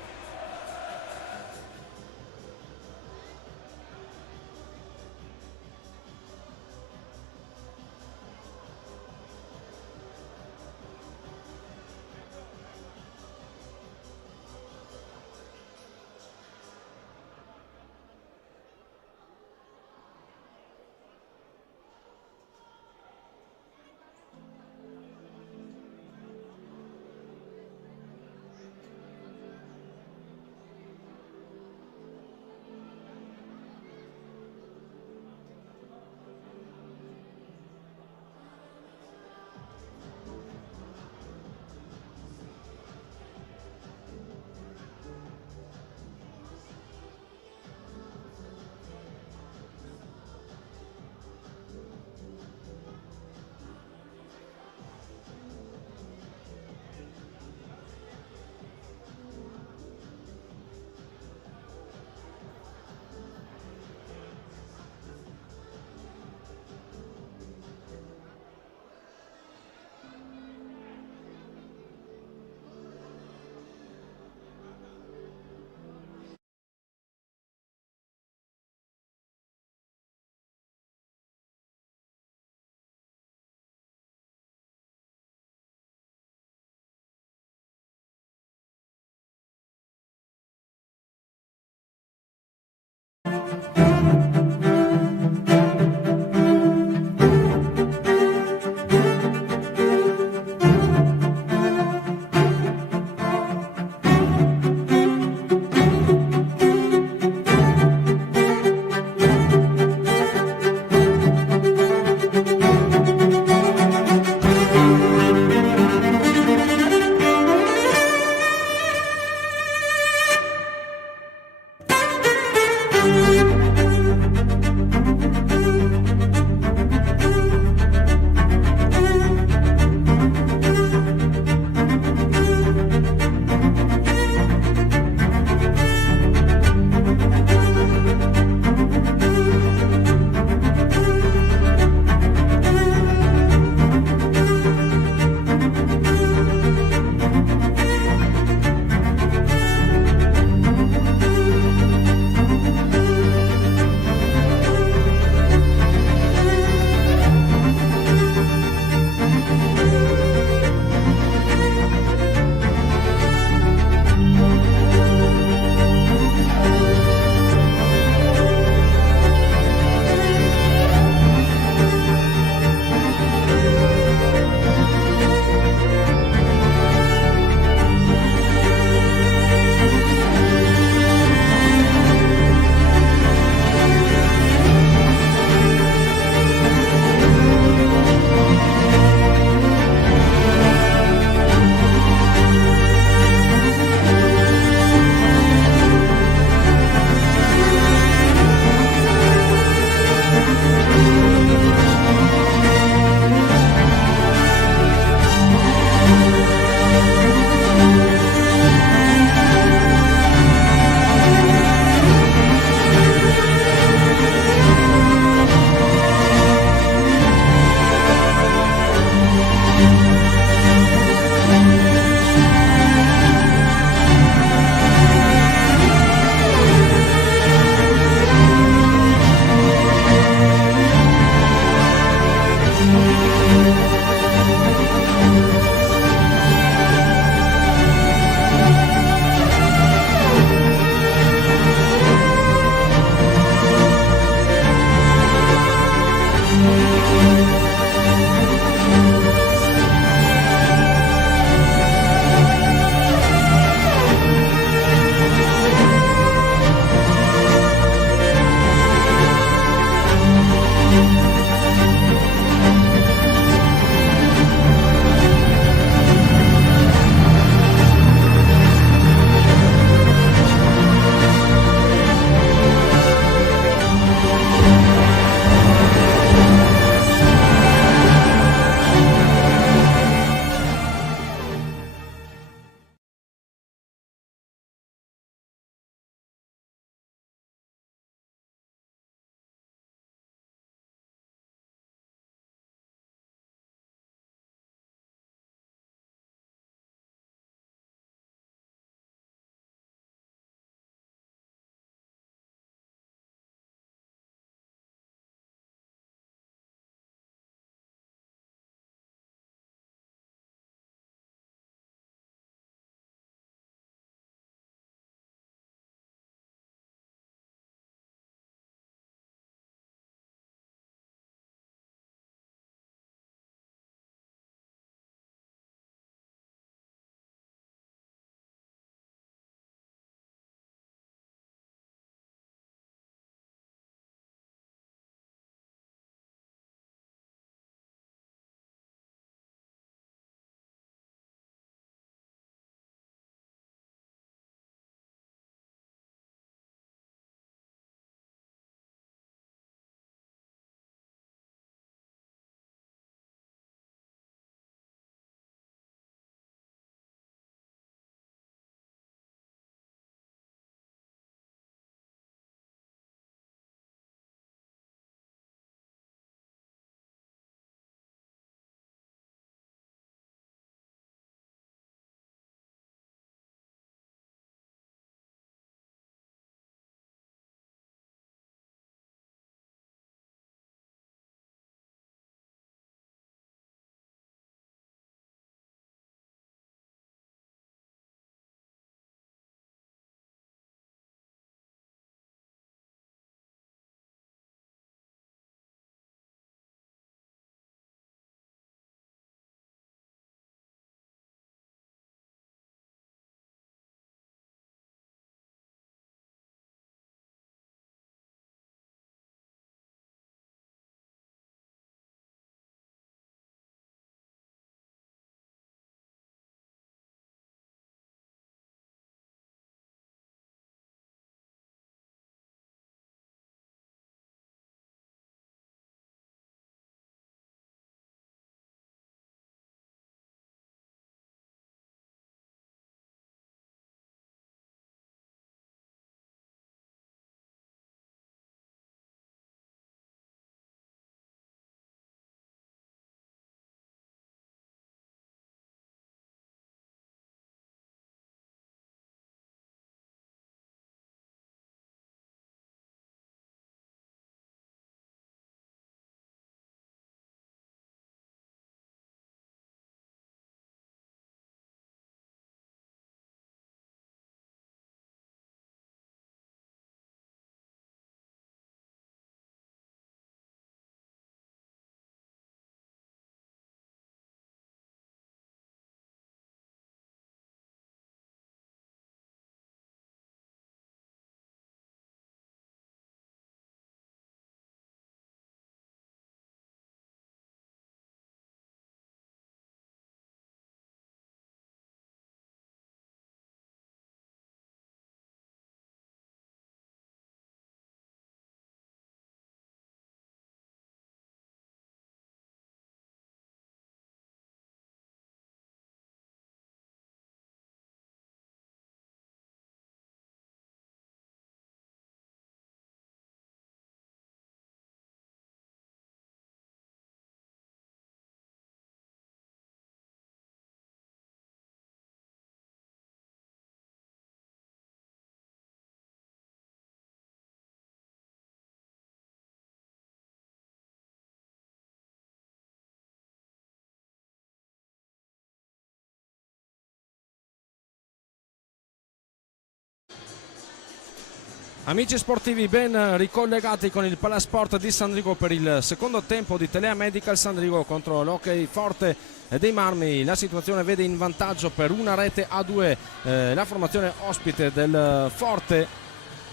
Amici sportivi ben ricollegati con il Palasport di Sandrigo per il secondo tempo di Telea Medical Sandrigo contro l'Hockey Forte dei Marmi. La situazione vede in vantaggio per 1-2 la formazione ospite del Forte,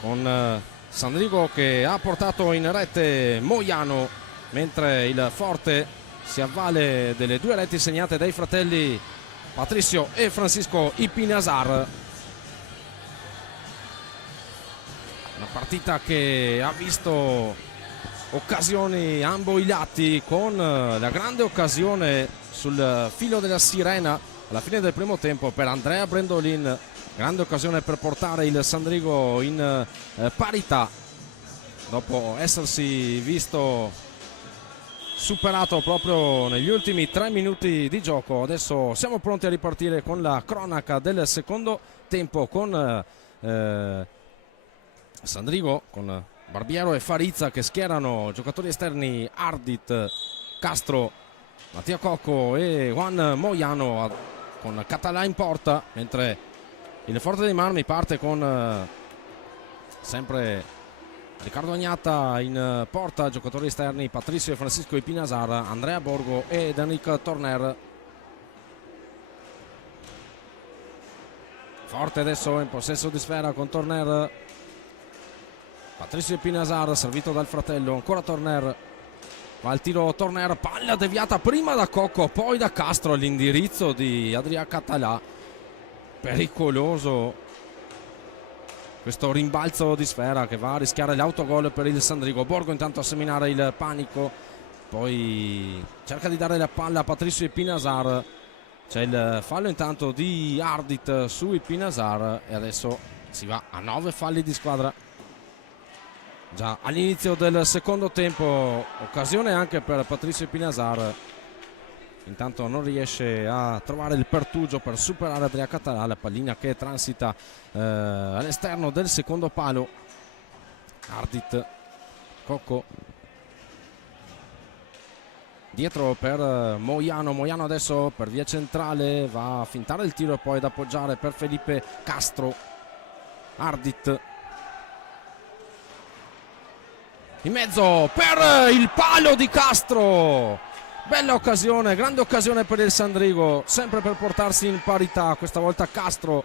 con Sandrigo che ha portato in rete Moiano, mentre il Forte si avvale delle 2 reti segnate dai fratelli Patricio e Francisco Ipinasar. Una partita che ha visto occasioni ambo i lati, con la grande occasione sul filo della sirena alla fine del primo tempo per Andrea Brendolin, grande occasione per portare il Sandrigo in parità dopo essersi visto superato proprio negli ultimi 3 minuti di gioco. Adesso siamo pronti a ripartire con la cronaca del secondo tempo, con Sandrigo, con Barbiero e Farizza che schierano giocatori esterni Ardit, Castro, Mattia Cocco e Juan Moiano, con Català in porta, mentre il Forte dei Marmi parte con sempre Riccardo Agnata in porta, giocatori esterni Patricio e Francisco Ipinasar, Andrea Borgo e Danick Torner. Forte adesso in possesso di sfera con Torner, Patricio Ipinasar servito dal fratello, ancora Torner, va al tiro Torner, palla deviata prima da Cocco poi da Castro all'indirizzo di Adrià Català. Pericoloso questo rimbalzo di sfera che va a rischiare l'autogol per il Sandrigo. Borgo intanto a seminare il panico, poi cerca di dare la palla a Patricio Ipinasar, c'è il fallo intanto di Ardit su Ipinasar e adesso si va a 9 falli di squadra. Già all'inizio del secondo tempo occasione anche per Patricio Ipinasar, intanto non riesce a trovare il pertugio per superare Adrià Català, la pallina che transita all'esterno del secondo palo. Ardit, Cocco dietro per Moiano, Moiano adesso per via centrale va a fintare il tiro e poi ad appoggiare per Felipe Castro. Ardit in mezzo per il palo di Castro, bella occasione, grande occasione per il Sandrigo, sempre per portarsi in parità. Questa volta Castro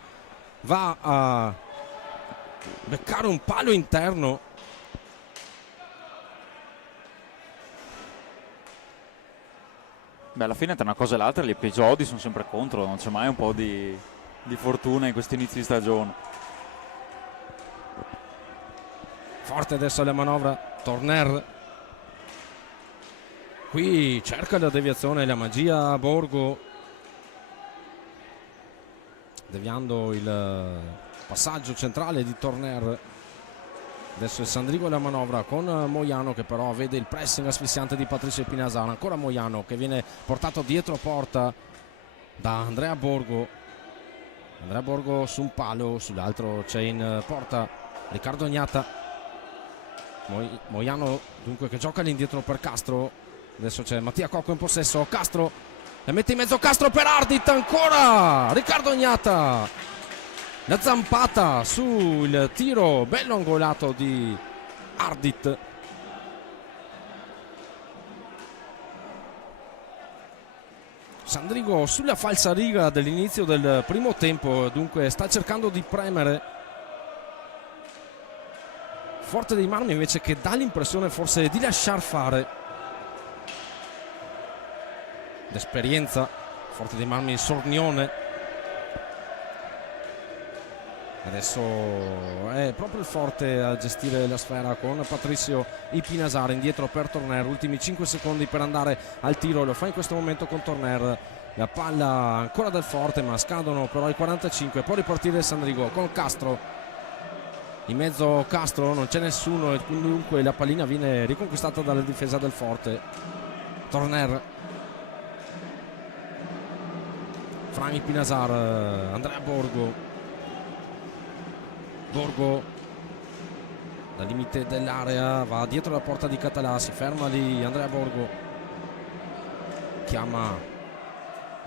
va a beccare un palo interno. Beh, alla fine tra una cosa e l'altra gli episodi sono sempre contro, non c'è mai un po' di fortuna in questo inizio di stagione. Forte adesso la manovra Torner, qui cerca la deviazione, la magia Borgo, deviando il passaggio centrale di Torner. Adesso il Sandrigo e la manovra con Moiano che però vede il pressing asfissiante di Patricio Ipinasar, ancora Moiano che viene portato dietro porta da Andrea Borgo. Andrea Borgo su un palo, sull'altro c'è in porta Riccardo Agnata. Moiano dunque che gioca all'indietro per Castro, adesso c'è Mattia Cocco in possesso, Castro la mette in mezzo, Castro per Ardit, ancora Riccardo Agnata, la zampata sul tiro bello angolato di Ardit. Sandrigo sulla falsariga dell'inizio del primo tempo, dunque sta cercando di premere. Forte dei Marmi invece che dà l'impressione forse di lasciar fare. L'esperienza, Forte dei Marmi Sornione. Adesso è proprio il Forte a gestire la sfera con Patricio Ipinasar indietro per Torner, ultimi 5 secondi per andare al tiro, lo fa in questo momento con Torner. La palla ancora del Forte ma scadono però i 45, può ripartire il Sandrigo con Castro. In mezzo Castro, non c'è nessuno e dunque la pallina viene riconquistata dalla difesa del Forte. Torner, Frank Ipinasar, Andrea Borgo. Borgo dal limite dell'area va dietro la porta di Català, si ferma lì Andrea Borgo, chiama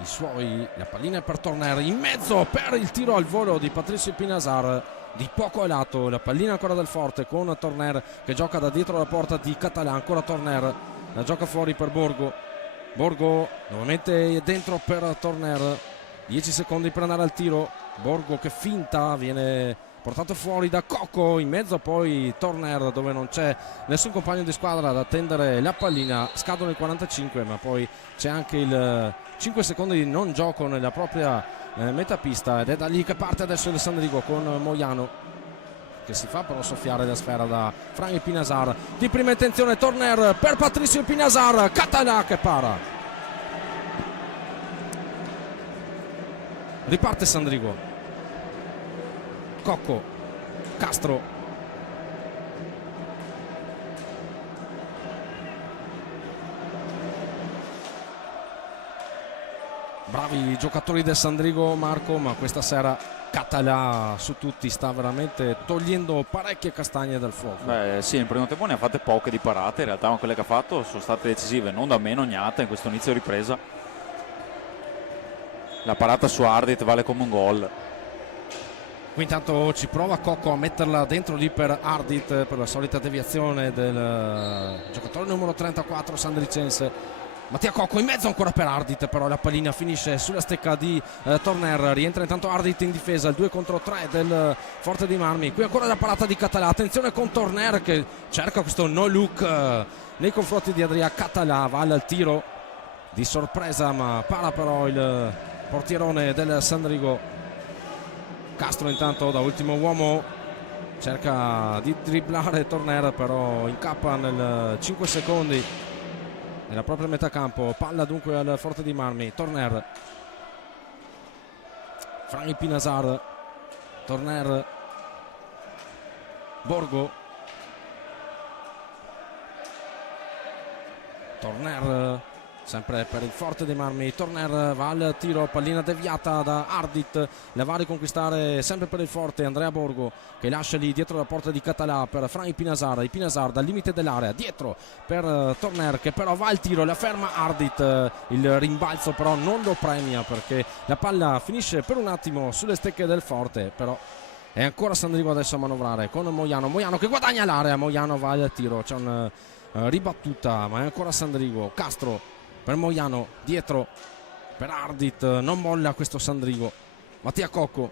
i suoi, la pallina è per Torner, in mezzo per il tiro al volo di Patricio Ipinasar. di poco a lato, la pallina ancora del Forte con Torner che gioca da dietro la porta di Català, ancora Torner, la gioca fuori per Borgo, Borgo nuovamente dentro per Torner, 10 secondi per andare al tiro, Borgo che finta, viene portato fuori da Cocco, in mezzo poi Torner dove non c'è nessun compagno di squadra ad attendere la pallina, scadono i 45 ma poi c'è anche il 5 secondi di non gioco nella propria metapista ed è da lì che parte adesso il Sandrigo con Moiano che si fa però soffiare la sfera da Frank Pinasar, di prima intenzione Torner per Patricio Pinasar, Català che para, riparte Sandrigo, Cocco, Castro, bravi i giocatori del Sandrigo Marco, ma questa sera Català su tutti sta veramente togliendo parecchie castagne dal fuoco. Beh sì, nel primo tempo ne ha fatte poche di parate, in realtà ma quelle che ha fatto sono state decisive, non da meno Gnata in questo inizio ripresa. La parata su Ardit vale come un gol. Qui intanto ci prova Cocco a metterla dentro lì per Ardit, per la solita deviazione del giocatore numero 34 sandricense. Mattia Cocco in mezzo ancora per Ardit, però la pallina finisce sulla stecca di Torner, rientra intanto Ardit in difesa, il 2 contro 3 del Forte dei Marmi. Qui ancora la parata di Català, attenzione con Torner che cerca questo no look nei confronti di Adria Català, va al tiro di sorpresa ma para però il portierone del Sandrigo. Castro intanto da ultimo uomo cerca di dribblare Torner, però incappa nel 5 secondi nella propria metà campo, palla dunque al Forte di Marmi. Torner, Frank Pinasar, Torner, Borgo, Torner sempre per il Forte dei Marmi, Torner va al tiro, pallina deviata da Ardit, la va a riconquistare sempre per il Forte Andrea Borgo che lascia lì dietro la porta di Català per Frank Pinasar, e Pinasar dal limite dell'area dietro per Torner che però va al tiro, la ferma Ardit, il rimbalzo però non lo premia perché la palla finisce per un attimo sulle stecche del Forte, però è ancora Sandrigo adesso a manovrare con Moiano, Moiano che guadagna l'area, Moiano va al tiro, c'è una ribattuta ma è ancora Sandrigo, Castro per Moiano, dietro per Ardit, non molla questo Sandrigo. Mattia Cocco,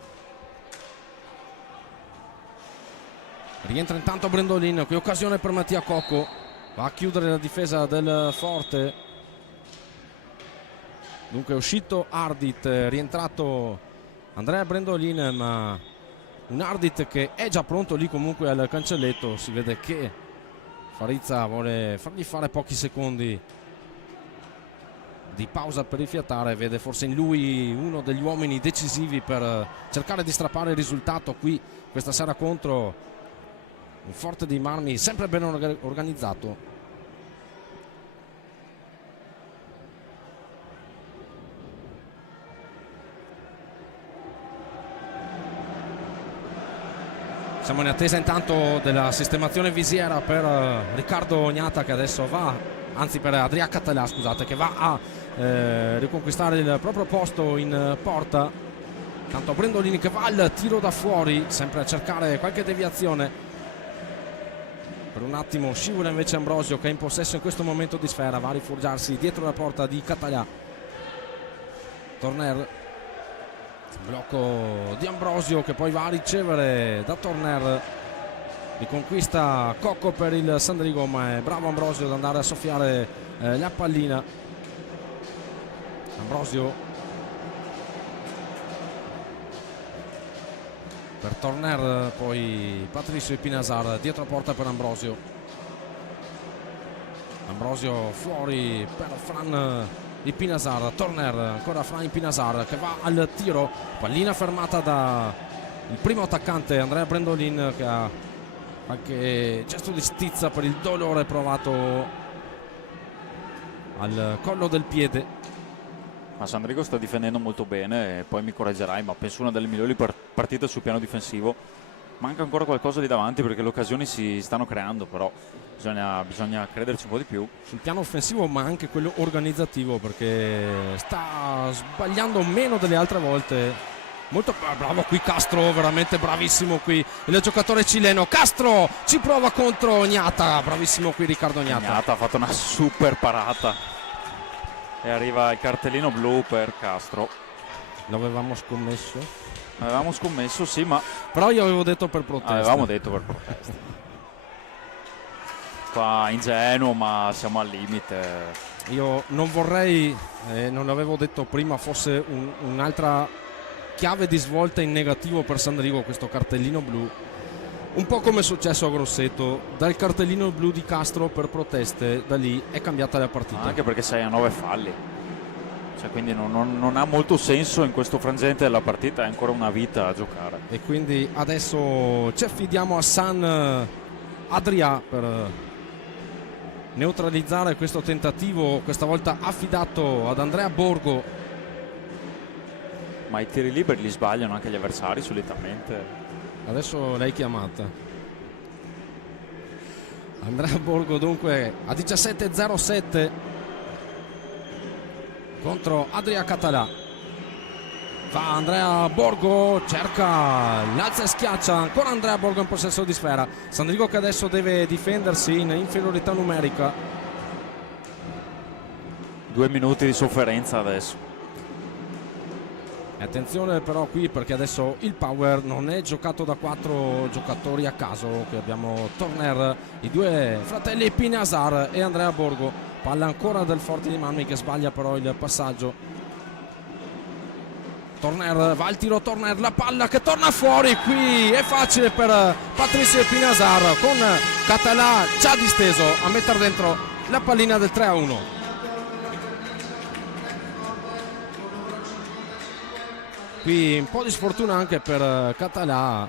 rientra intanto Brendolin, qui occasione per Mattia Cocco, va a chiudere la difesa del Forte, dunque è uscito Ardit, rientrato Andrea Brendolin, ma un Ardit che è già pronto lì comunque al cancelletto, si vede che Farizza vuole fargli fare pochi secondi di pausa per rifiatare, vede forse in lui uno degli uomini decisivi per cercare di strappare il risultato qui questa sera contro un Forte dei Marmi sempre ben organizzato. Siamo in attesa intanto della sistemazione visiera per Riccardo Gnata che adesso va, anzi per Adria Català scusate, che va a riconquistare il proprio posto in porta. Tanto Brendolini che va al tiro da fuori, sempre a cercare qualche deviazione. Per un attimo scivola invece Ambrosio che è in possesso in questo momento di sfera, va a rifugiarsi dietro la porta di Català. Torner, blocco di Ambrosio che poi va a ricevere da Torner, riconquista Cocco per il Sandrigo ma è bravo Ambrosio ad andare a soffiare la pallina. Ambrosio per Torner, poi Patricio Pinasar dietro porta per Ambrosio, Ambrosio fuori per Fran Pinasar, Torner ancora Fran Pinasar che va al tiro, pallina fermata da il primo attaccante Andrea Brendolin che ha qualche gesto di stizza per il dolore provato al collo del piede. Ma Sandrigo sta difendendo molto bene e poi mi correggerai, ma penso una delle migliori partite sul piano difensivo. Manca ancora qualcosa di davanti perché le occasioni si stanno creando, però bisogna crederci un po' di più. Sul piano offensivo ma anche quello organizzativo, perché sta sbagliando meno delle altre volte Molto bravo qui Castro, veramente bravissimo qui il giocatore cileno. Castro ci prova contro Gnata, bravissimo qui Riccardo Gnata. Gnata ha fatto una super parata e arriva il cartellino blu per Castro. L'avevamo scommesso? Avevamo scommesso, sì, ma però io avevo detto per protesta. Avevamo detto per protesta. Qua ingenuo, ma siamo al limite. Io non vorrei, non avevo detto prima, fosse un'altra chiave di svolta in negativo per Sandrigo questo cartellino blu. Un po' come è successo a Grosseto, dal cartellino blu di Castro per proteste, da lì è cambiata la partita. Anche perché sei a 9 falli. Cioè, quindi non ha molto senso in questo frangente della partita, è ancora una vita a giocare. E quindi adesso ci affidiamo a San Adria per neutralizzare questo tentativo, questa volta affidato ad Andrea Borgo. Ma i tiri liberi li sbagliano anche gli avversari solitamente. Adesso l'hai chiamata. Andrea Borgo dunque a 17:07 contro Adria Català. Va Andrea Borgo, cerca, l'alza e schiaccia, ancora Andrea Borgo in possesso di sfera. Sandrigo che adesso deve difendersi in inferiorità numerica. 2 minuti di sofferenza adesso. Attenzione però qui perché adesso il power non è giocato da 4 giocatori a caso, che abbiamo Torner, i due fratelli Pinazar e Andrea Borgo. Palla ancora del Forte di Marmi che sbaglia però il passaggio. Torner va al tiro, Torner, la palla che torna fuori, qui è facile per Patricio Pinazar con Català già disteso a mettere dentro la pallina del 3-1. Qui un po' di sfortuna anche per Català.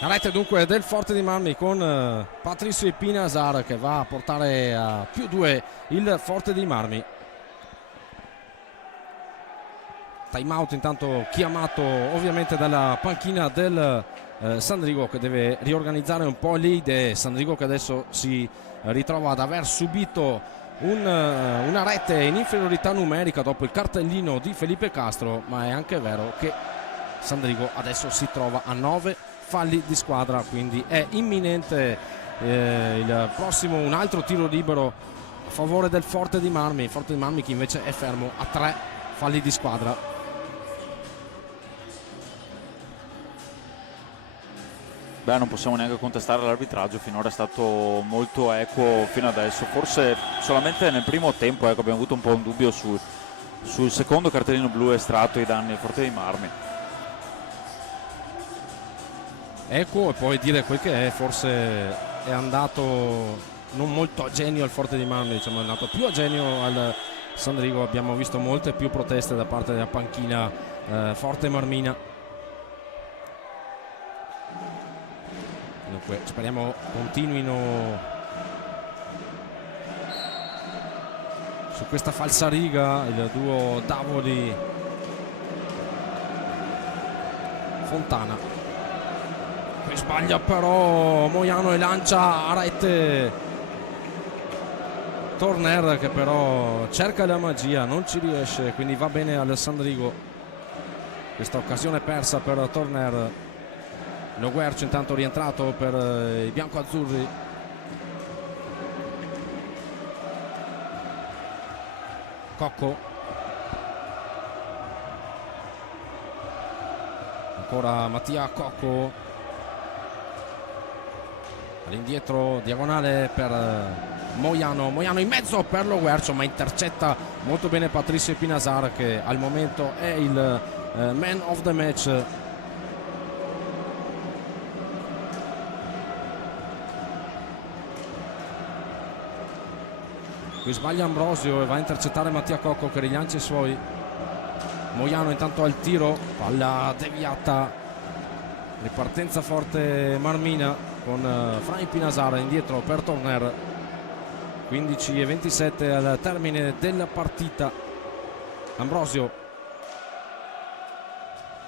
La rete dunque del Forte di Marmi con Patricio Pinazar che va a portare a +2 il Forte di Marmi. Time out intanto chiamato ovviamente dalla panchina del Sandrigo, che deve riorganizzare un po' le idee. Sandrigo che adesso si ritrova ad aver subito una rete in inferiorità numerica dopo il cartellino di Felipe Castro, ma è anche vero che Sandrigo adesso si trova a 9 falli di squadra, quindi è imminente il prossimo, un altro tiro libero a favore del Forte di Marmi. Forte di Marmi che invece è fermo a 3 falli di squadra. Beh, non possiamo neanche contestare l'arbitraggio, finora è stato molto equo fino adesso. Forse solamente nel primo tempo abbiamo avuto un po' un dubbio sul secondo cartellino blu estratto ai danni del Forte di Marmi. Equo, e poi dire quel che è, forse è andato non molto a genio al Forte di Marmi, diciamo, è andato più a genio al Sandrigo. Abbiamo visto molte più proteste da parte della panchina Forte Marmina. Dunque speriamo continuino su questa falsariga il duo Davoli Fontana. Qui sbaglia però Moiano e lancia a rete Torner, che però cerca la magia, non ci riesce, quindi va bene al Sandrigo questa occasione persa per Torner. Lo Guercio intanto rientrato per i biancoazzurri. Cocco, ancora Mattia Cocco all'indietro, diagonale per Moiano in mezzo per Lo Guercio, ma intercetta molto bene Patricio Pinazar, che al momento è il man of the match. Qui sbaglia Ambrosio e va a intercettare Mattia Cocco che rilancia i suoi. Moiano intanto al tiro, palla deviata, ripartenza Forte Marmina con Frank Pinazar indietro per Torner. 15:27 al termine della partita. Ambrosio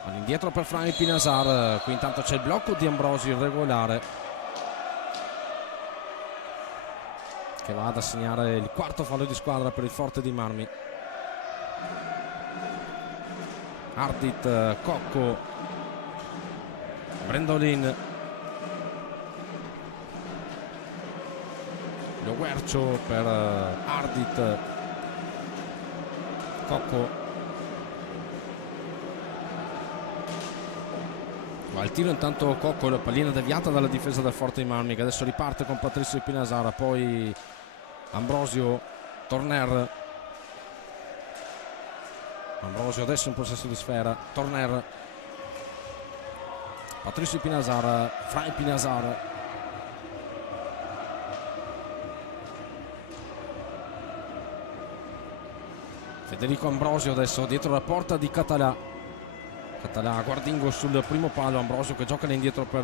all'indietro per Frank Pinazar, qui intanto c'è il blocco di Ambrosio irregolare che va ad assegnare il quarto fallo di squadra per il Forte di Marmi. Ardit, Cocco, Brendolin, Lo Guercio per Ardit, Cocco, va il tiro intanto Cocco, la pallina deviata dalla difesa del Forte di Marmi, che adesso riparte con Patrizio Pinasara, poi Ambrosio, Torner, Ambrosio adesso in possesso di sfera, Torner, Patrizio Pinasara, Frank Pinasara, Federico Ambrosio adesso dietro la porta di Català. Català, Guardingo sul primo palo, Ambrosio che gioca all'indietro per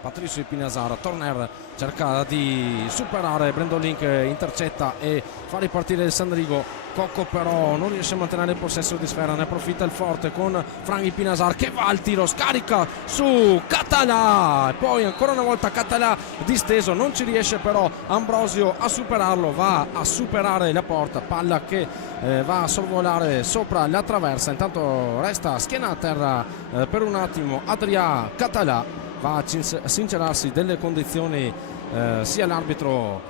Patrizio Pinasara. Torner cerca di superare Brendolin che intercetta e fa ripartire il Sandrigo. Cocco però non riesce a mantenere il possesso di sfera, ne approfitta il Forte con Franchi Pinasar che va al tiro, scarica su Català e poi ancora una volta Català disteso, non ci riesce però Ambrosio a superarlo, va a superare la porta, palla che va a sorvolare sopra la traversa, intanto resta schiena a terra per un attimo Adrià Català, va a sincerarsi delle condizioni sia l'arbitro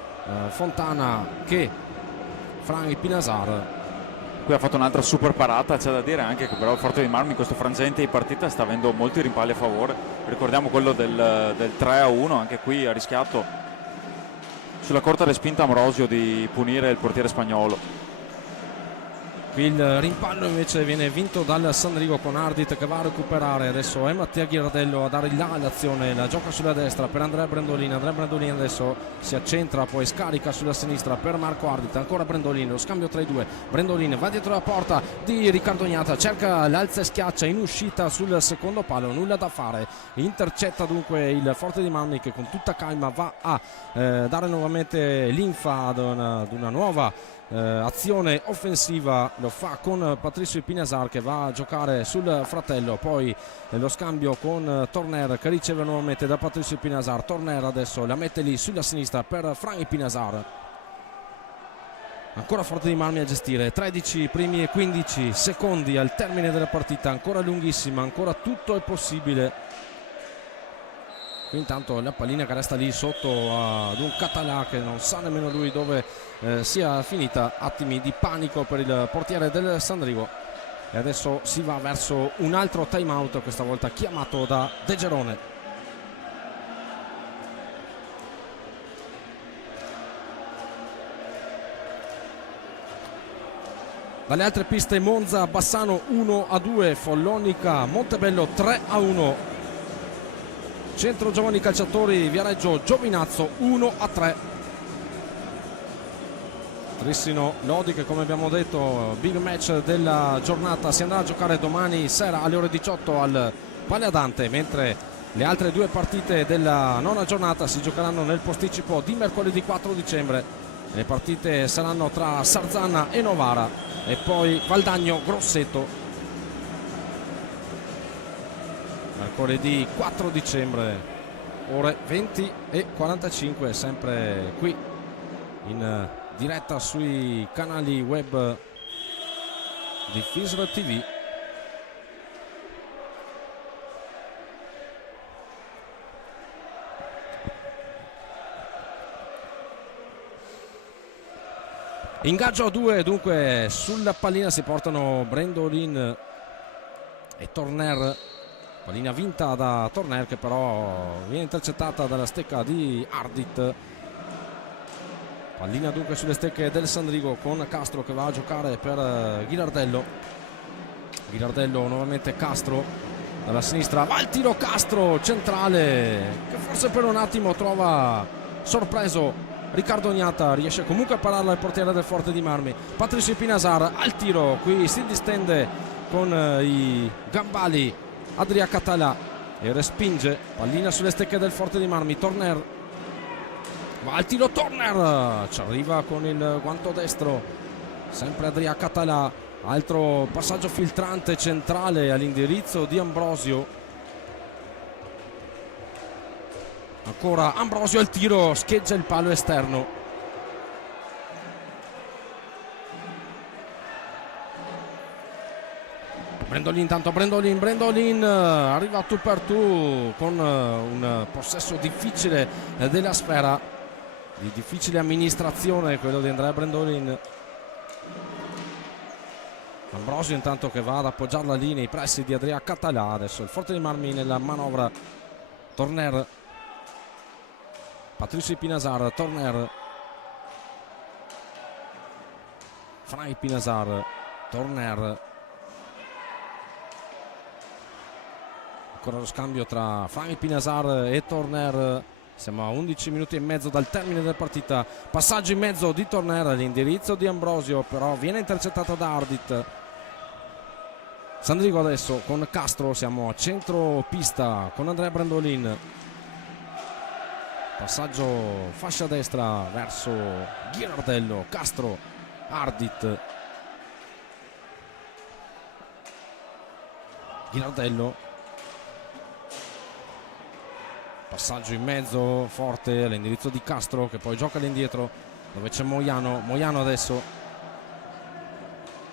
Fontana che Franchi Pinasar. Qui ha fatto un'altra super parata, c'è da dire anche che però il Forte di Marmi in questo frangente di partita sta avendo molti rimpalli a favore, ricordiamo quello del 3-1, anche qui ha rischiato sulla corta respinta Ambrosio di punire il portiere spagnolo. Qui il rimpallo invece viene vinto dal Sandrigo con Ardit che va a recuperare, adesso è Mattia Ghirardello a dare là l'azione, la gioca sulla destra per Andrea Brendolin, Andrea Brendolin adesso si accentra, poi scarica sulla sinistra per Marco Ardit, ancora Brendolin, lo scambio tra i due, Brendolin va dietro la porta di Riccardo Gnata, cerca l'alza e schiaccia in uscita sul secondo palo, nulla da fare, intercetta dunque il Forte di Marmi che con tutta calma va a dare nuovamente linfa ad una nuova azione offensiva, lo fa con Patrizio Pinasar che va a giocare sul fratello, poi lo scambio con Torner che riceve nuovamente da Patrizio Pinasar, Torner adesso la mette lì sulla sinistra per Franchi Pinasar, ancora Forte di Marmi a gestire, 13 primi e 15 secondi al termine della partita, ancora lunghissima, ancora tutto è possibile. Intanto la pallina che resta lì sotto ad un Català che non sa nemmeno lui dove sia finita, attimi di panico per il portiere del Sandrigo e adesso si va verso un altro time out, questa volta chiamato da De Gerone. Dalle altre piste Monza, Bassano 1-2, Follonica, Montebello 3-1. Centro Giovani Calciatori Viareggio Giovinazzo 1-3. Trissino Lodi che come abbiamo detto big match della giornata si andrà a giocare domani sera alle ore 18 al Paleadante, mentre le altre due partite della nona giornata si giocheranno nel posticipo di mercoledì 4 dicembre. Le partite saranno tra Sarzana e Novara e poi Valdagno Grosseto. Mercoledì 4 dicembre ore 20:45, sempre qui in diretta sui canali web di FISR TV. Ingaggio a due, dunque sulla pallina si portano Brendolin e Torner. Pallina vinta da Torner che però viene intercettata dalla stecca di Ardit. Pallina dunque sulle stecche del Sandrigo con Castro che va a giocare per Ghirardello. Ghirardello nuovamente Castro dalla sinistra, va il tiro Castro centrale che forse per un attimo trova sorpreso Riccardo Gnata, riesce comunque a pararla al portiere del Forte di Marmi. Patrizio Pinasar al tiro, qui si distende con i gambali Adrià Català e respinge, pallina sulle stecche del Forte di Marmi. Torner va al tiro, Torner ci arriva con il guanto destro, sempre Adrià Català, altro passaggio filtrante centrale all'indirizzo di Ambrosio, ancora Ambrosio al tiro, scheggia il palo esterno. Brendolin, intanto Brendolin arriva tu per tu con un possesso difficile della sfera, di difficile amministrazione quello di Andrea Brendolin. Ambrosio intanto che va ad appoggiarla lì nei pressi di Adria Català. Adesso il Forte dei Marmi nella manovra. Torner, Patrizio Pinasar, Torner, Frank Pinasar, Torner. Ancora lo scambio tra Frank Pinasar e Torner. Siamo a 11 minuti e mezzo dal termine della partita. Passaggio in mezzo di Torner all'indirizzo di Ambrosio, però viene intercettata da Ardit. Sandrigo adesso con Castro, siamo a centro pista con Andrea Brendolin. Passaggio fascia destra verso Ghirardello, Castro, Ardit. Ghirardello. Passaggio in mezzo forte all'indirizzo di Castro, che poi gioca all'indietro dove c'è Moiano. Moiano adesso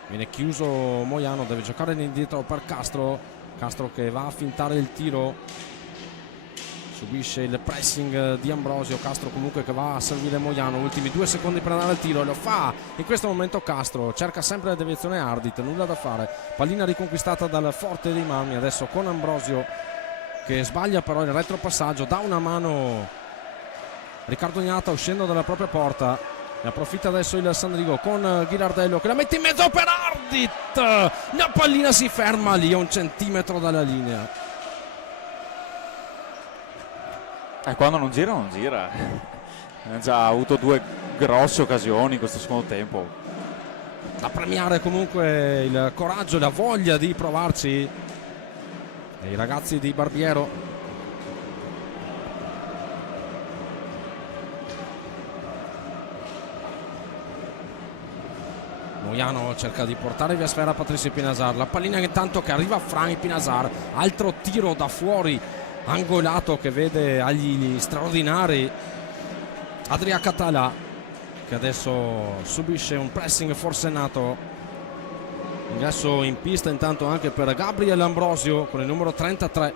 viene chiuso, Moiano deve giocare all'indietro per Castro. Castro che va a fintare il tiro, subisce il pressing di Ambrosio. Castro comunque che va a servire Moiano, ultimi 2 secondi per andare al tiro e lo fa in questo momento. Castro cerca sempre la deviazione Ardit, nulla da fare, pallina riconquistata dal Forte dei Marmi. Adesso con Ambrosio che sbaglia però il retropassaggio, dà una mano Riccardo Gnata uscendo dalla propria porta. Ne approfitta adesso il Sandrigo con Ghirardello che la mette in mezzo per Ardit. La pallina si ferma lì a 1 centimetro dalla linea. Quando non gira, non gira. Ha già avuto 2 grosse occasioni in questo secondo tempo. Da premiare comunque il coraggio e la voglia di provarci dei ragazzi di Barbiero. Moiano cerca di portare via sfera Patrizio Pinasar. La pallina intanto che arriva a Frank Pinasar. Altro tiro da fuori angolato che vede agli straordinari Adria Català, che adesso subisce un pressing forsennato. Ingresso in pista intanto anche per Gabriel Ambrosio con il numero 33.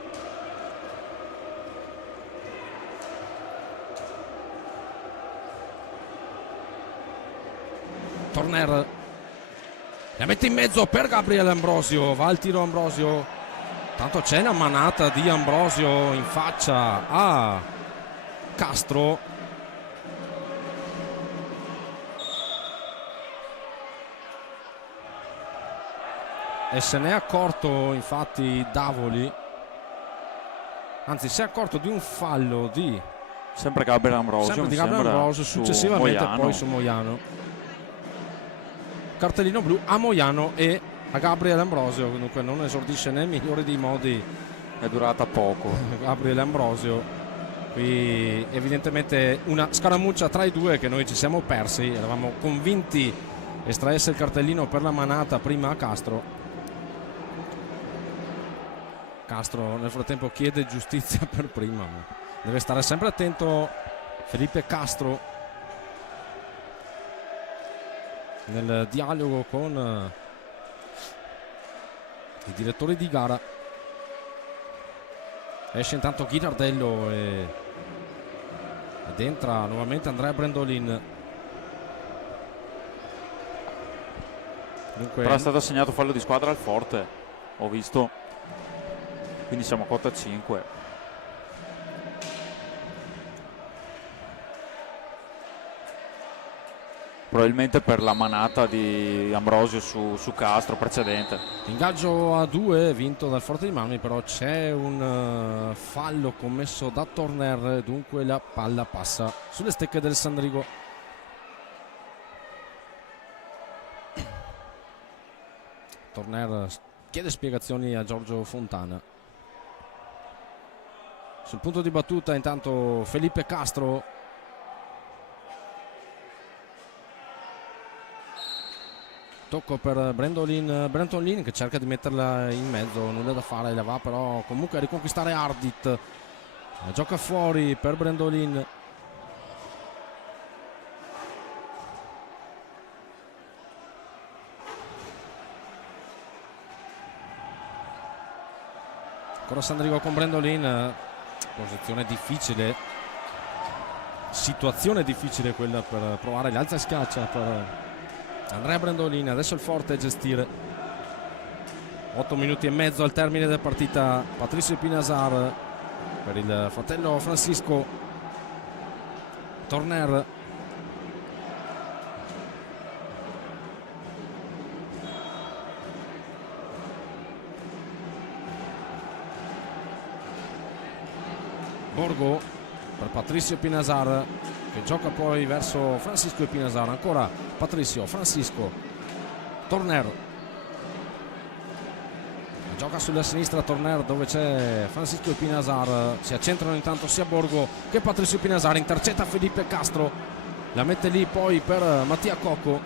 Torner la mette in mezzo per Gabriel Ambrosio, va al tiro Ambrosio. Tanto c'è la manata di Ambrosio in faccia a Castro. E se ne è accorto infatti Davoli, anzi si è accorto di un fallo di sempre Gabriel Ambrosio, sempre di Gabriel Ambrosio, successivamente Moiano. poi su Moiano. Cartellino blu a Moiano e a Gabriel Ambrosio, dunque non esordisce nel migliore dei modi. È durata poco Gabriel Ambrosio. Qui evidentemente una scaramuccia tra i due che noi ci siamo persi, eravamo convinti estraesse il cartellino per la manata prima a Castro. Castro nel frattempo chiede giustizia per prima, ma deve stare sempre attento Felipe Castro nel dialogo con i direttori di gara. Esce intanto Ghirardello ed entra nuovamente Andrea Brendolin. Dunque, però è stato assegnato fallo di squadra al Forte, ho visto, quindi siamo a quota 5. Probabilmente per la manata di Ambrosio su Castro precedente. Ingaggio a 2 vinto dal Forte di Marmi, però c'è un fallo commesso da Torner, dunque la palla passa sulle stecche del Sandrigo. Torner chiede spiegazioni a Giorgio Fontana. Sul punto di battuta intanto Felipe Castro. Tocco per Brendolin che cerca di metterla in mezzo, nulla da fare, la va però comunque a riconquistare Ardit. Gioca fuori per Brendolin. Ancora Sandrigo con Brendolin, posizione difficile, situazione difficile quella per provare l'alza e schiaccia per Andrea Brendolin. Adesso il forte a gestire. 8 minuti e mezzo al termine della partita. Patrizio Pinasar per il fratello Francisco Torner. Borgo per Patrizio Pinasar, che gioca poi verso Francisco e Pinasar. Ancora Patrizio, Francisco, Torner, gioca sulla sinistra Torner dove c'è Francisco e Pinasar. Si accentrano intanto sia Borgo che Patrizio Pinasar. Intercetta Felipe Castro, la mette lì poi per Mattia Cocco.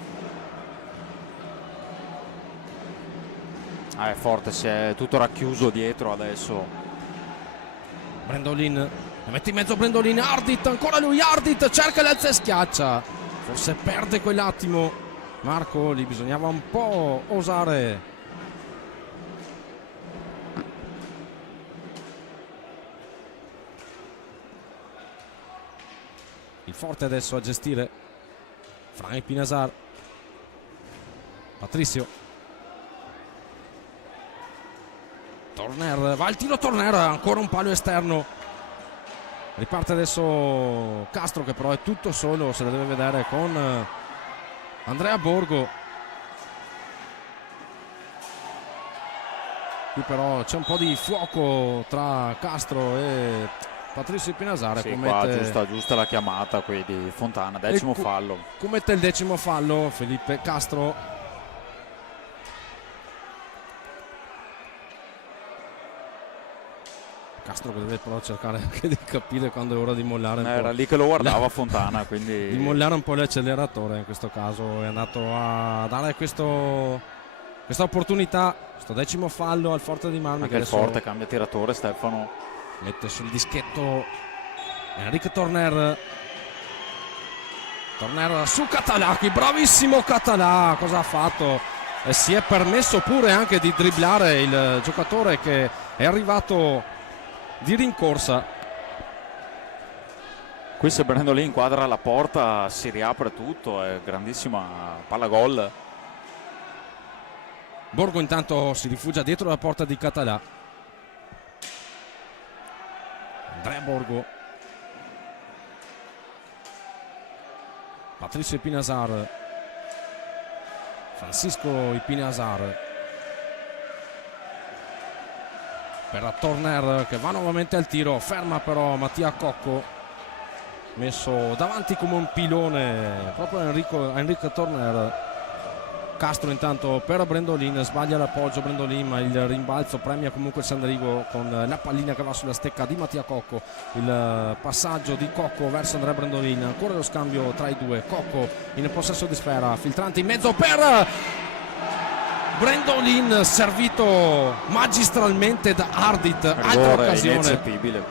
È forte, si è tutto racchiuso dietro adesso. Brendolin, la mette in mezzo Brendolin, Ardit, ancora lui Ardit, cerca l'alza e schiaccia, forse perde quell'attimo Marco, lì bisognava un po' osare. Il forte adesso a gestire Frank Pinasar, Patrizio Torner, va il tiro Torner, ancora un palo esterno. Riparte adesso Castro, che però è tutto solo, se la deve vedere con Andrea Borgo. Qui però c'è un po' di fuoco tra Castro e Patrizio Pinasar. Sì, qua giusta la chiamata qui di Fontana, decimo fallo. Commette il decimo fallo Felipe Castro. Castro che deve però cercare anche di capire quando è ora di mollare un po'. Era lì che lo guardava Fontana, quindi di mollare un po' l'acceleratore in questo caso. È andato a dare questa opportunità, questo decimo fallo al forte di Malmi. Anche il forte cambia tiratore, Stefano. Mette sul dischetto Enrique Torner. Torner su Catalacchi, bravissimo Català, cosa ha fatto? E si è permesso pure anche di dribblare il giocatore che è arrivato di rincorsa. Qui se Brendolin inquadra la porta si riapre tutto, è grandissima palla gol. Borgo intanto si rifugia dietro la porta di Català. Andrea Borgo, Patrizio Pinasar, Francisco Pinasar per Torner che va nuovamente al tiro, ferma però Mattia Cocco, messo davanti come un pilone proprio a Enrico Torner. Castro intanto per Brendolin, sbaglia l'appoggio Brendolin, ma il rimbalzo premia comunque Sandrigo con la pallina che va sulla stecca di Mattia Cocco. Il passaggio di Cocco verso Andrea Brendolin, ancora lo scambio tra i due. Cocco in possesso di sfera, filtrante in mezzo per Brendolin, servito magistralmente da Ardit. Altra occasione ineccepibile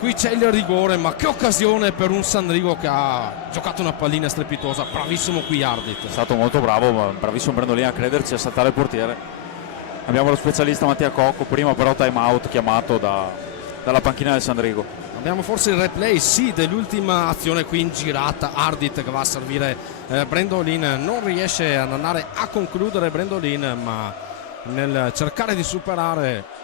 qui c'è il rigore, ma che occasione per un Sandrigo che ha giocato una pallina strepitosa. Bravissimo qui Ardit, è stato molto bravo, ma bravissimo Brendolin a crederci, a saltare il portiere. Abbiamo lo specialista Mattia Cocco, prima però time out chiamato dalla panchina del Sandrigo. Abbiamo forse il replay, sì, dell'ultima azione qui in girata. Ardit che va a servire Brendolin, non riesce ad andare a concludere Brendolin, ma nel cercare di superare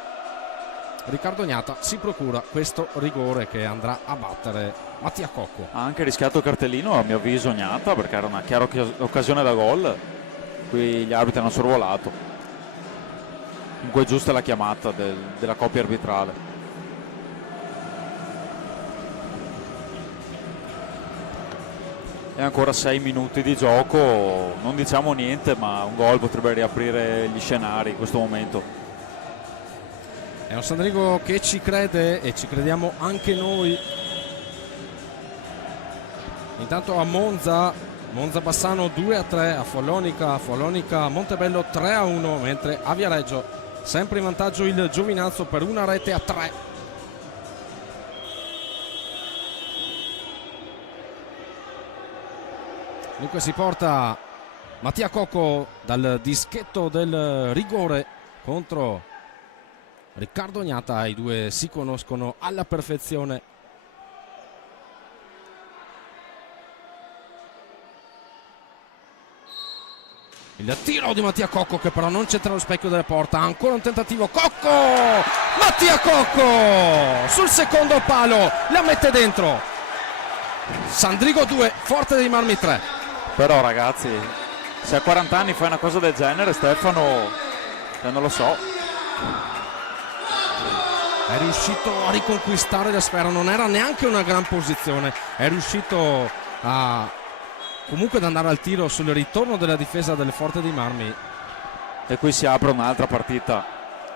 Riccardo Gnata si procura questo rigore che andrà a battere Mattia Cocco. Ha anche rischiato il cartellino a mio avviso Gnata, perché era una chiara occasione da gol. Qui gli arbitri hanno sorvolato. Comunque è giusta la chiamata della coppia arbitrale. E ancora 6 minuti di gioco, non diciamo niente, ma un gol potrebbe riaprire gli scenari in questo momento. È un Sandrigo che ci crede e ci crediamo anche noi. Intanto a Monza Bassano 2-3, a Follonica Montebello 3-1, mentre a Viareggio sempre in vantaggio il Giovinazzo per una rete a 3. Dunque si porta Mattia Cocco dal dischetto del rigore contro Riccardo Ognata. I due si conoscono alla perfezione. Il tiro di Mattia Cocco che però non c'entra lo specchio della porta. Ancora un tentativo. Cocco! Mattia Cocco sul secondo palo la mette dentro. Sandrigo 2, Forte dei Marmi 3. Però ragazzi, se a 40 anni fai una cosa del genere, Stefano, non lo so. È riuscito a riconquistare la sfera, non era neanche una gran posizione, è riuscito a comunque ad andare al tiro sul ritorno della difesa del Forte dei Marmi. E qui si apre un'altra partita.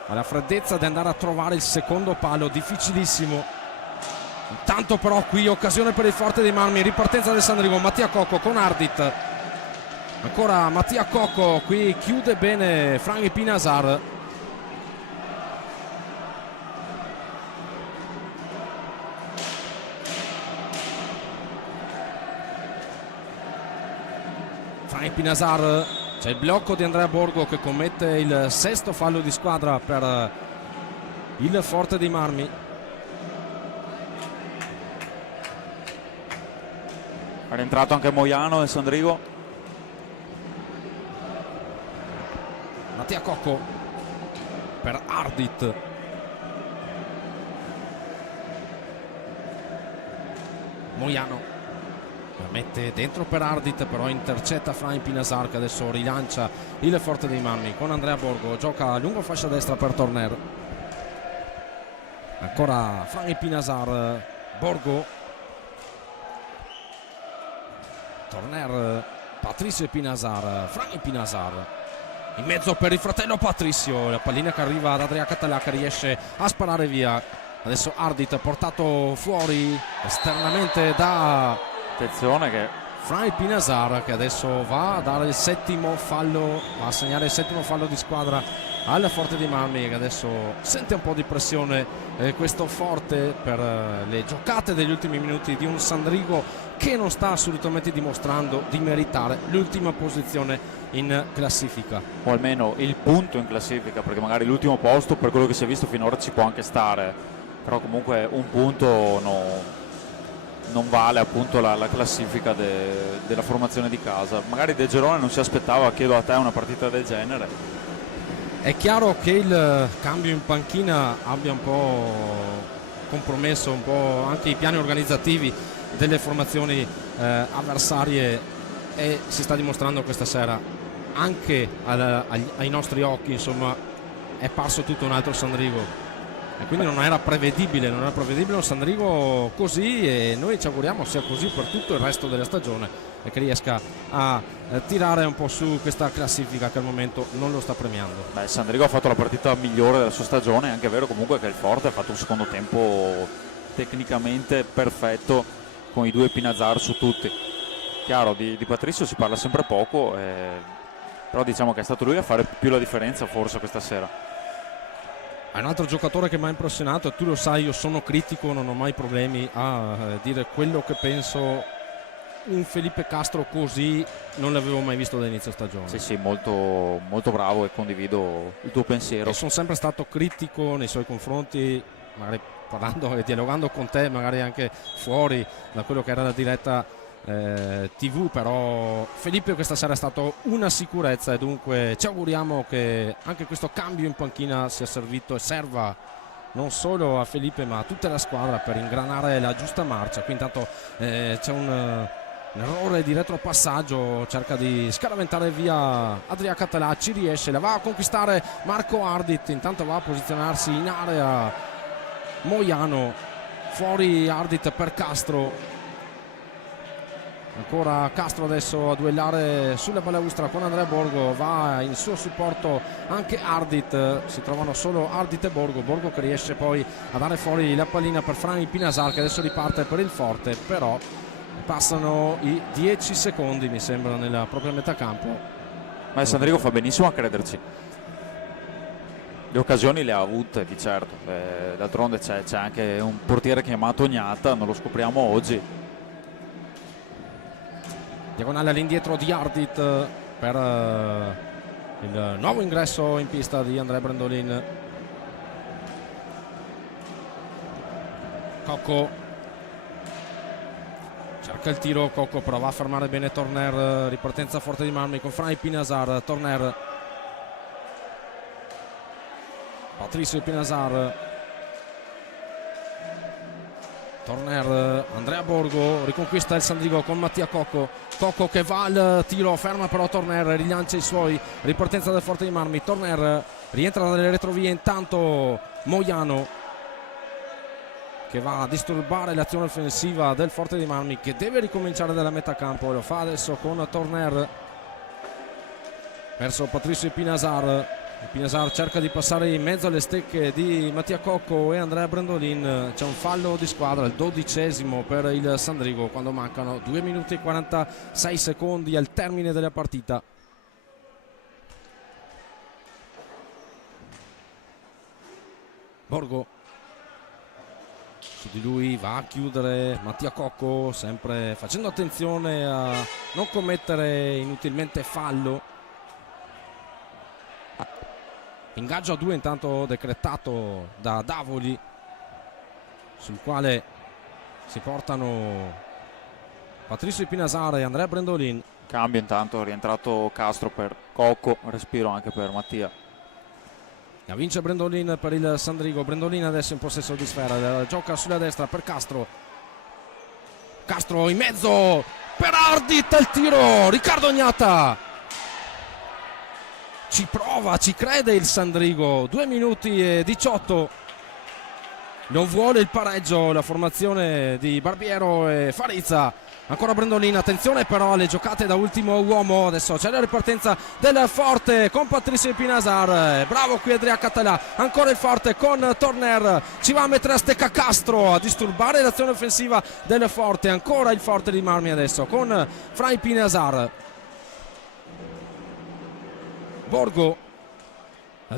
La freddezza di andare a trovare il secondo palo, difficilissimo. Intanto però qui occasione per il Forte dei Marmi, ripartenza del Sandrigo, Mattia Cocco con Ardit. Ancora Mattia Cocco, qui chiude bene Franchi Pinasar. Franchi Pinasar, c'è il blocco di Andrea Borgo che commette il sesto fallo di squadra per il Forte dei Marmi. È rientrato anche Moiano e Sandrigo. Mattia Cocco per Ardit. Moiano la mette dentro per Ardit, però intercetta Franchi Pinasar che adesso rilancia il Forte dei Marmi con Andrea Borgo. Gioca a lungo fascia destra per Torner. Ancora Franchi Pinasar, Borgo, Torner, Patrizio Pinasar, Franchi Pinasar in mezzo per il fratello Patrizio, la pallina che arriva ad Adria Català che riesce a sparare via. Adesso Ardit portato fuori esternamente da, attenzione, che Franchi Pinasar che adesso va a dare il settimo fallo, va a segnare il settimo fallo di squadra al Forte dei Marmi, che adesso sente un po' di pressione questo Forte per le giocate degli ultimi minuti di un Sandrigo che non sta assolutamente dimostrando di meritare l'ultima posizione in classifica, o almeno il punto in classifica, perché magari l'ultimo posto per quello che si è visto finora ci può anche stare, però comunque un punto non vale appunto la classifica della formazione di casa. Magari De Gerone non si aspettava, chiedo a te, una partita del genere. È chiaro che il cambio in panchina abbia un po' compromesso un po' anche i piani organizzativi delle formazioni avversarie, e si sta dimostrando questa sera anche ai nostri occhi, insomma è parso tutto un altro Sandrigo e quindi non era prevedibile un Sandrigo così, e noi ci auguriamo sia così per tutto il resto della stagione e che riesca a tirare un po' su questa classifica che al momento non lo sta premiando. Beh, Sandrigo ha fatto la partita migliore della sua stagione, è anche vero comunque che il Forte ha fatto un secondo tempo tecnicamente perfetto con i due Pinasar su tutti. Chiaro, di Patrizio si parla sempre poco, però diciamo che è stato lui a fare più la differenza forse questa sera. È un altro giocatore che mi ha impressionato, e tu lo sai, io sono critico, non ho mai problemi a dire quello che penso. Un Felipe Castro così non l'avevo mai visto dall'inizio stagione. Sì, molto, molto bravo, e condivido il tuo pensiero. E sono sempre stato critico nei suoi confronti, magari parlando e dialogando con te, magari anche fuori da quello che era la diretta TV, però Felipe questa sera è stato una sicurezza, e dunque ci auguriamo che anche questo cambio in panchina sia servito e serva non solo a Felipe ma a tutta la squadra per ingranare la giusta marcia. Qui intanto c'è un errore di retropassaggio, cerca di scaraventare via Adria Català, ci riesce, la va a conquistare Marco Ardit, intanto va a posizionarsi in area Moiano, fuori Ardit per Castro. Ancora Castro adesso a duellare sulla balaustra con Andrea Borgo, va in suo supporto anche Ardit, si trovano solo Ardit e Borgo che riesce poi a dare fuori la pallina per Franchi Pinasar che adesso riparte per il Forte, però passano i 10 secondi mi sembra nella propria metà campo. Ma Sandrigo fa benissimo a crederci, le occasioni le ha avute di certo, d'altronde c'è anche un portiere chiamato Ognata, non lo scopriamo oggi. Diagonale all'indietro di Ardit per il nuovo ingresso in pista di Andrea Brandolin. Cocco cerca il tiro, Cocco però va a fermare bene Torner. Ripartenza forte di Marmi con Fra Epinazar. Torner, Patricio Epinazar, Torner, Andrea Borgo, riconquista il Sandrigo con Mattia Cocco. Cocco che va al tiro, ferma però Torner, rilancia i suoi. Ripartenza del forte di Marmi. Torner rientra dalle retrovie, intanto Moiano che va a disturbare l'azione offensiva del forte di Marmi, che deve ricominciare dalla metà campo. Lo fa adesso con Torner verso Patricio Epinazar. Epinazar cerca di passare in mezzo alle stecche di Mattia Cocco e Andrea Brandolin. C'è un fallo di squadra, il 12° per il Sandrigo, quando mancano 2 minuti e 46 secondi al termine della partita. Borgo, su di lui va a chiudere Mattia Cocco, sempre facendo attenzione a non commettere inutilmente fallo. Ingaggio a 2 intanto decretato da Davoli, sul quale si portano Patricio Epinazar e Andrea Brandolin. Cambio intanto, è rientrato Castro per Cocco, respiro anche per Mattia. La vince Brandolin per il Sandrigo. Brandolin adesso in possesso di sfera, gioca sulla destra per Castro. Castro in mezzo per Ardit, il tiro, Riccardo Ognata. Ci prova, ci crede il Sandrigo. 2 minuti e 18. Non vuole il pareggio la formazione di Barbiero e Farizza. Ancora Brandolin, attenzione però alle giocate da ultimo uomo. Adesso c'è la ripartenza del Forte con Patricio Epinazar. Bravo qui Adria Català. Ancora il Forte con Torner. Ci va a mettere a stecca Castro a disturbare l'azione offensiva del Forte. Ancora il Forte di Marmi adesso con Fra Epinazar. Borgo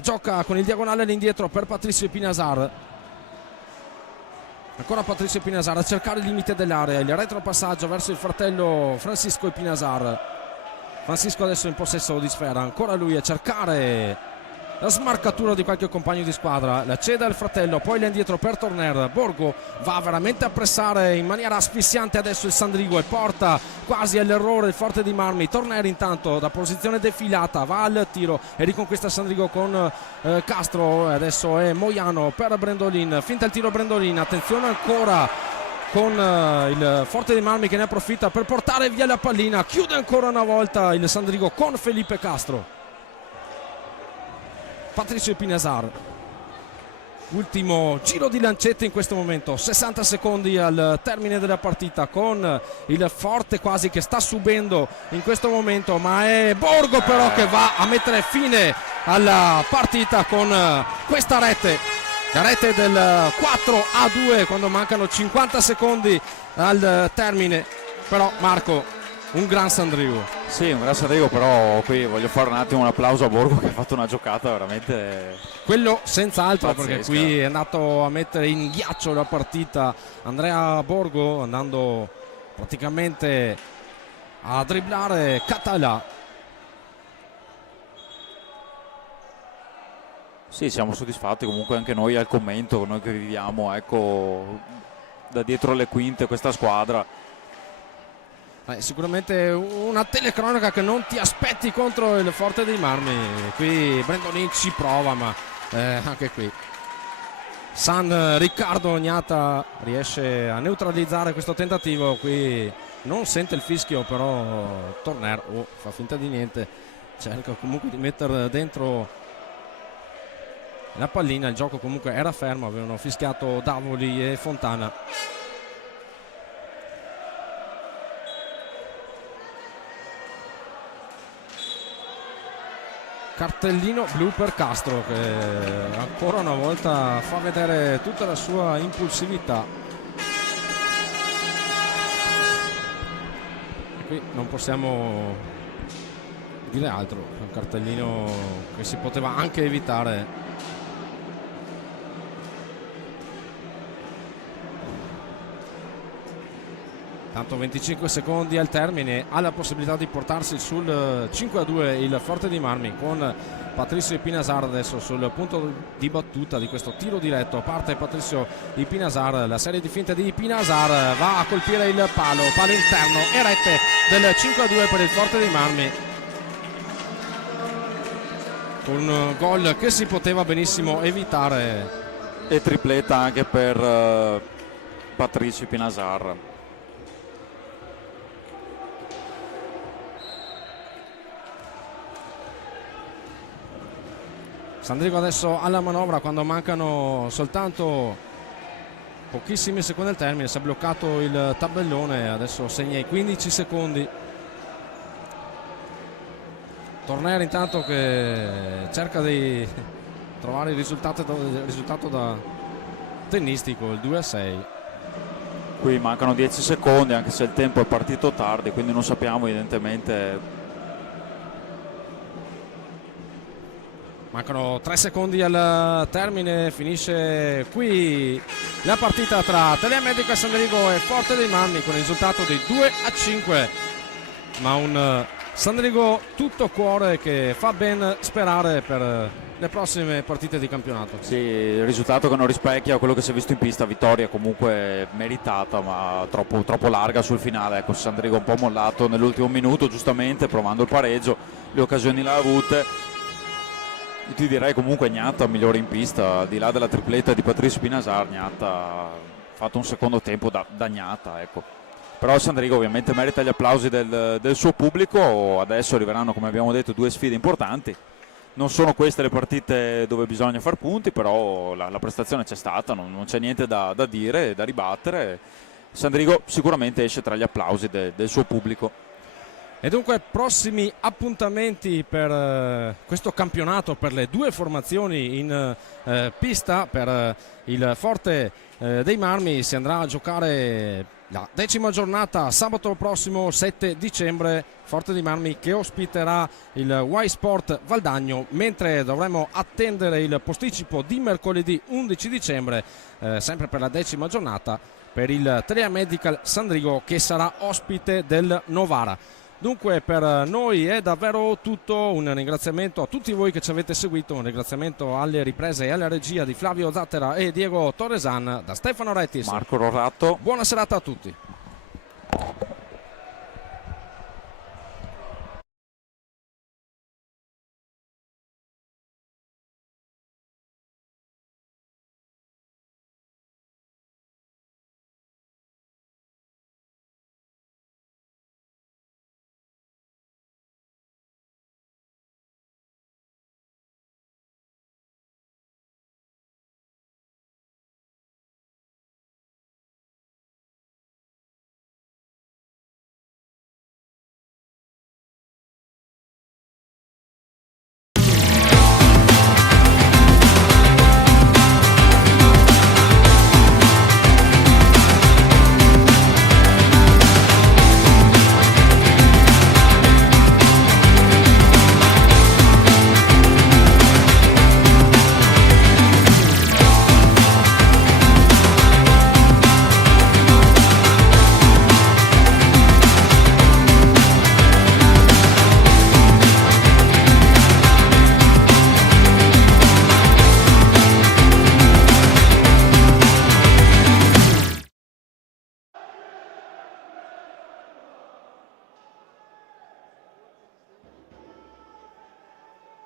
gioca con il diagonale all'indietro per Patricio Epinazar. Ancora Patricio Epinazar a cercare il limite dell'area, il retropassaggio verso il fratello Francisco Epinazar. Francisco adesso in possesso di sfera, ancora lui a cercare la smarcatura di qualche compagno di squadra. La cede al fratello, poi l'indietro per Torner. Borgo va veramente a pressare in maniera asfissiante adesso il Sandrigo e porta quasi all'errore il Forte di Marmi. Torner intanto da posizione defilata va al tiro e riconquista il Sandrigo con Castro. Adesso è Moiano per Brandolin, finta il tiro Brandolin, attenzione ancora con il Forte di Marmi che ne approfitta per portare via la pallina. Chiude ancora una volta il Sandrigo con Felipe Castro. Patricio Epinazar, ultimo giro di lancette in questo momento, 60 secondi al termine della partita, con il Forte quasi che sta subendo in questo momento, ma è Borgo però che va a mettere fine alla partita con questa rete, la rete del 4-2 quando mancano 50 secondi al termine. Però Marco, un gran Sandrigo. Sì, un gran Sandrigo, però qui voglio fare un attimo un applauso a Borgo che ha fatto una giocata veramente... Quello senz'altro, pazzesca. perché qui è andato a mettere in ghiaccio la partita Andrea Borgo, andando praticamente a dribblare Català. Sì, siamo soddisfatti comunque anche noi al commento, noi che viviamo, ecco, da dietro le quinte questa squadra. Sicuramente una telecronaca che non ti aspetti contro il Forte dei Marmi. Qui Brandolin ci prova, ma anche qui Riccardo Ognata riesce a neutralizzare questo tentativo. Qui non sente il fischio, però Torner fa finta di niente, cerca comunque di mettere dentro la pallina. Il gioco comunque era fermo, avevano fischiato Davoli e Fontana. Cartellino blu per Castro, che ancora una volta fa vedere tutta la sua impulsività. E qui non possiamo dire altro, un cartellino che si poteva anche evitare. Tanto 25 secondi al termine, ha la possibilità di portarsi sul 5-2 il Forte dei Marmi, con Patrizio Ipinasar adesso sul punto di battuta di questo tiro diretto. Parte Patrizio Ipinasar, la serie di finte di Ipinasar va a colpire il palo interno e rete del 5-2 per il Forte dei Marmi, con un gol che si poteva benissimo evitare. E tripletta anche per Patrizio Ipinasar. Sandrigo adesso alla manovra quando mancano soltanto pochissimi secondi al termine, si è bloccato il tabellone, adesso segna i 15 secondi. Tornero intanto che cerca di trovare il risultato da tennistico, il 2-6. Qui mancano 10 secondi, anche se il tempo è partito tardi, quindi non sappiamo evidentemente. Mancano 3 secondi al termine, finisce qui la partita tra Telemedica Sandrigo e Forte dei Marmi con il risultato di 2-5, ma un Sandrigo tutto cuore che fa ben sperare per le prossime partite di campionato. Sì, il risultato che non rispecchia quello che si è visto in pista, vittoria comunque meritata ma troppo larga sul finale. Ecco, Sandrigo un po' mollato nell'ultimo minuto, giustamente provando il pareggio, le occasioni le ha avute. Io ti direi comunque Gnatta migliore in pista, al di là della tripletta di Patrizio Ipinasar. Gnatta ha fatto un secondo tempo da Gnatta, ecco. Però Sandrigo ovviamente merita gli applausi del suo pubblico. Adesso arriveranno, come abbiamo detto, 2 sfide importanti. Non sono queste le partite dove bisogna far punti, però la prestazione c'è stata, non c'è niente da dire, da ribattere. Sandrigo sicuramente esce tra gli applausi del suo pubblico. E dunque prossimi appuntamenti per questo campionato, per le due formazioni in pista. Per il Forte dei Marmi si andrà a giocare la 10ª giornata sabato prossimo 7 dicembre, Forte dei Marmi che ospiterà il Y Sport Valdagno, mentre dovremo attendere il posticipo di mercoledì 11 dicembre sempre per la 10ª giornata per il Telea Medical Sandrigo, che sarà ospite del Novara. Dunque per noi è davvero tutto, un ringraziamento a tutti voi che ci avete seguito, un ringraziamento alle riprese e alla regia di Flavio Zattera e Diego Torresan, da Stefano Rettis. Marco Roratto. Buona serata a tutti.